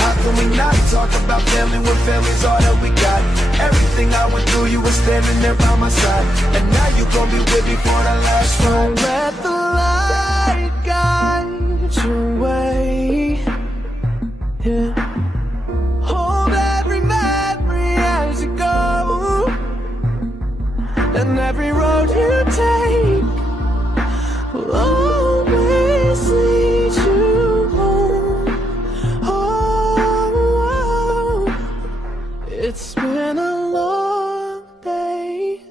How can we not talk about family when family's all that we got? Everything I went through, you were standing there by my side. And now you gon' be with me for the last ride. Don't let the light guide your way. Yeah. Hold every memory as you go, and every road you take will always lead you home. Oh, it's been a long day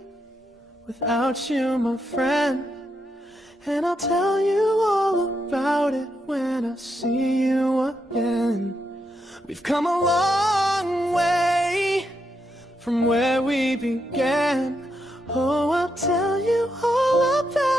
without you, my friend. And I'll tell you all about it when I see you again. We've come a long way from where we began. Oh, I'll tell you all about it.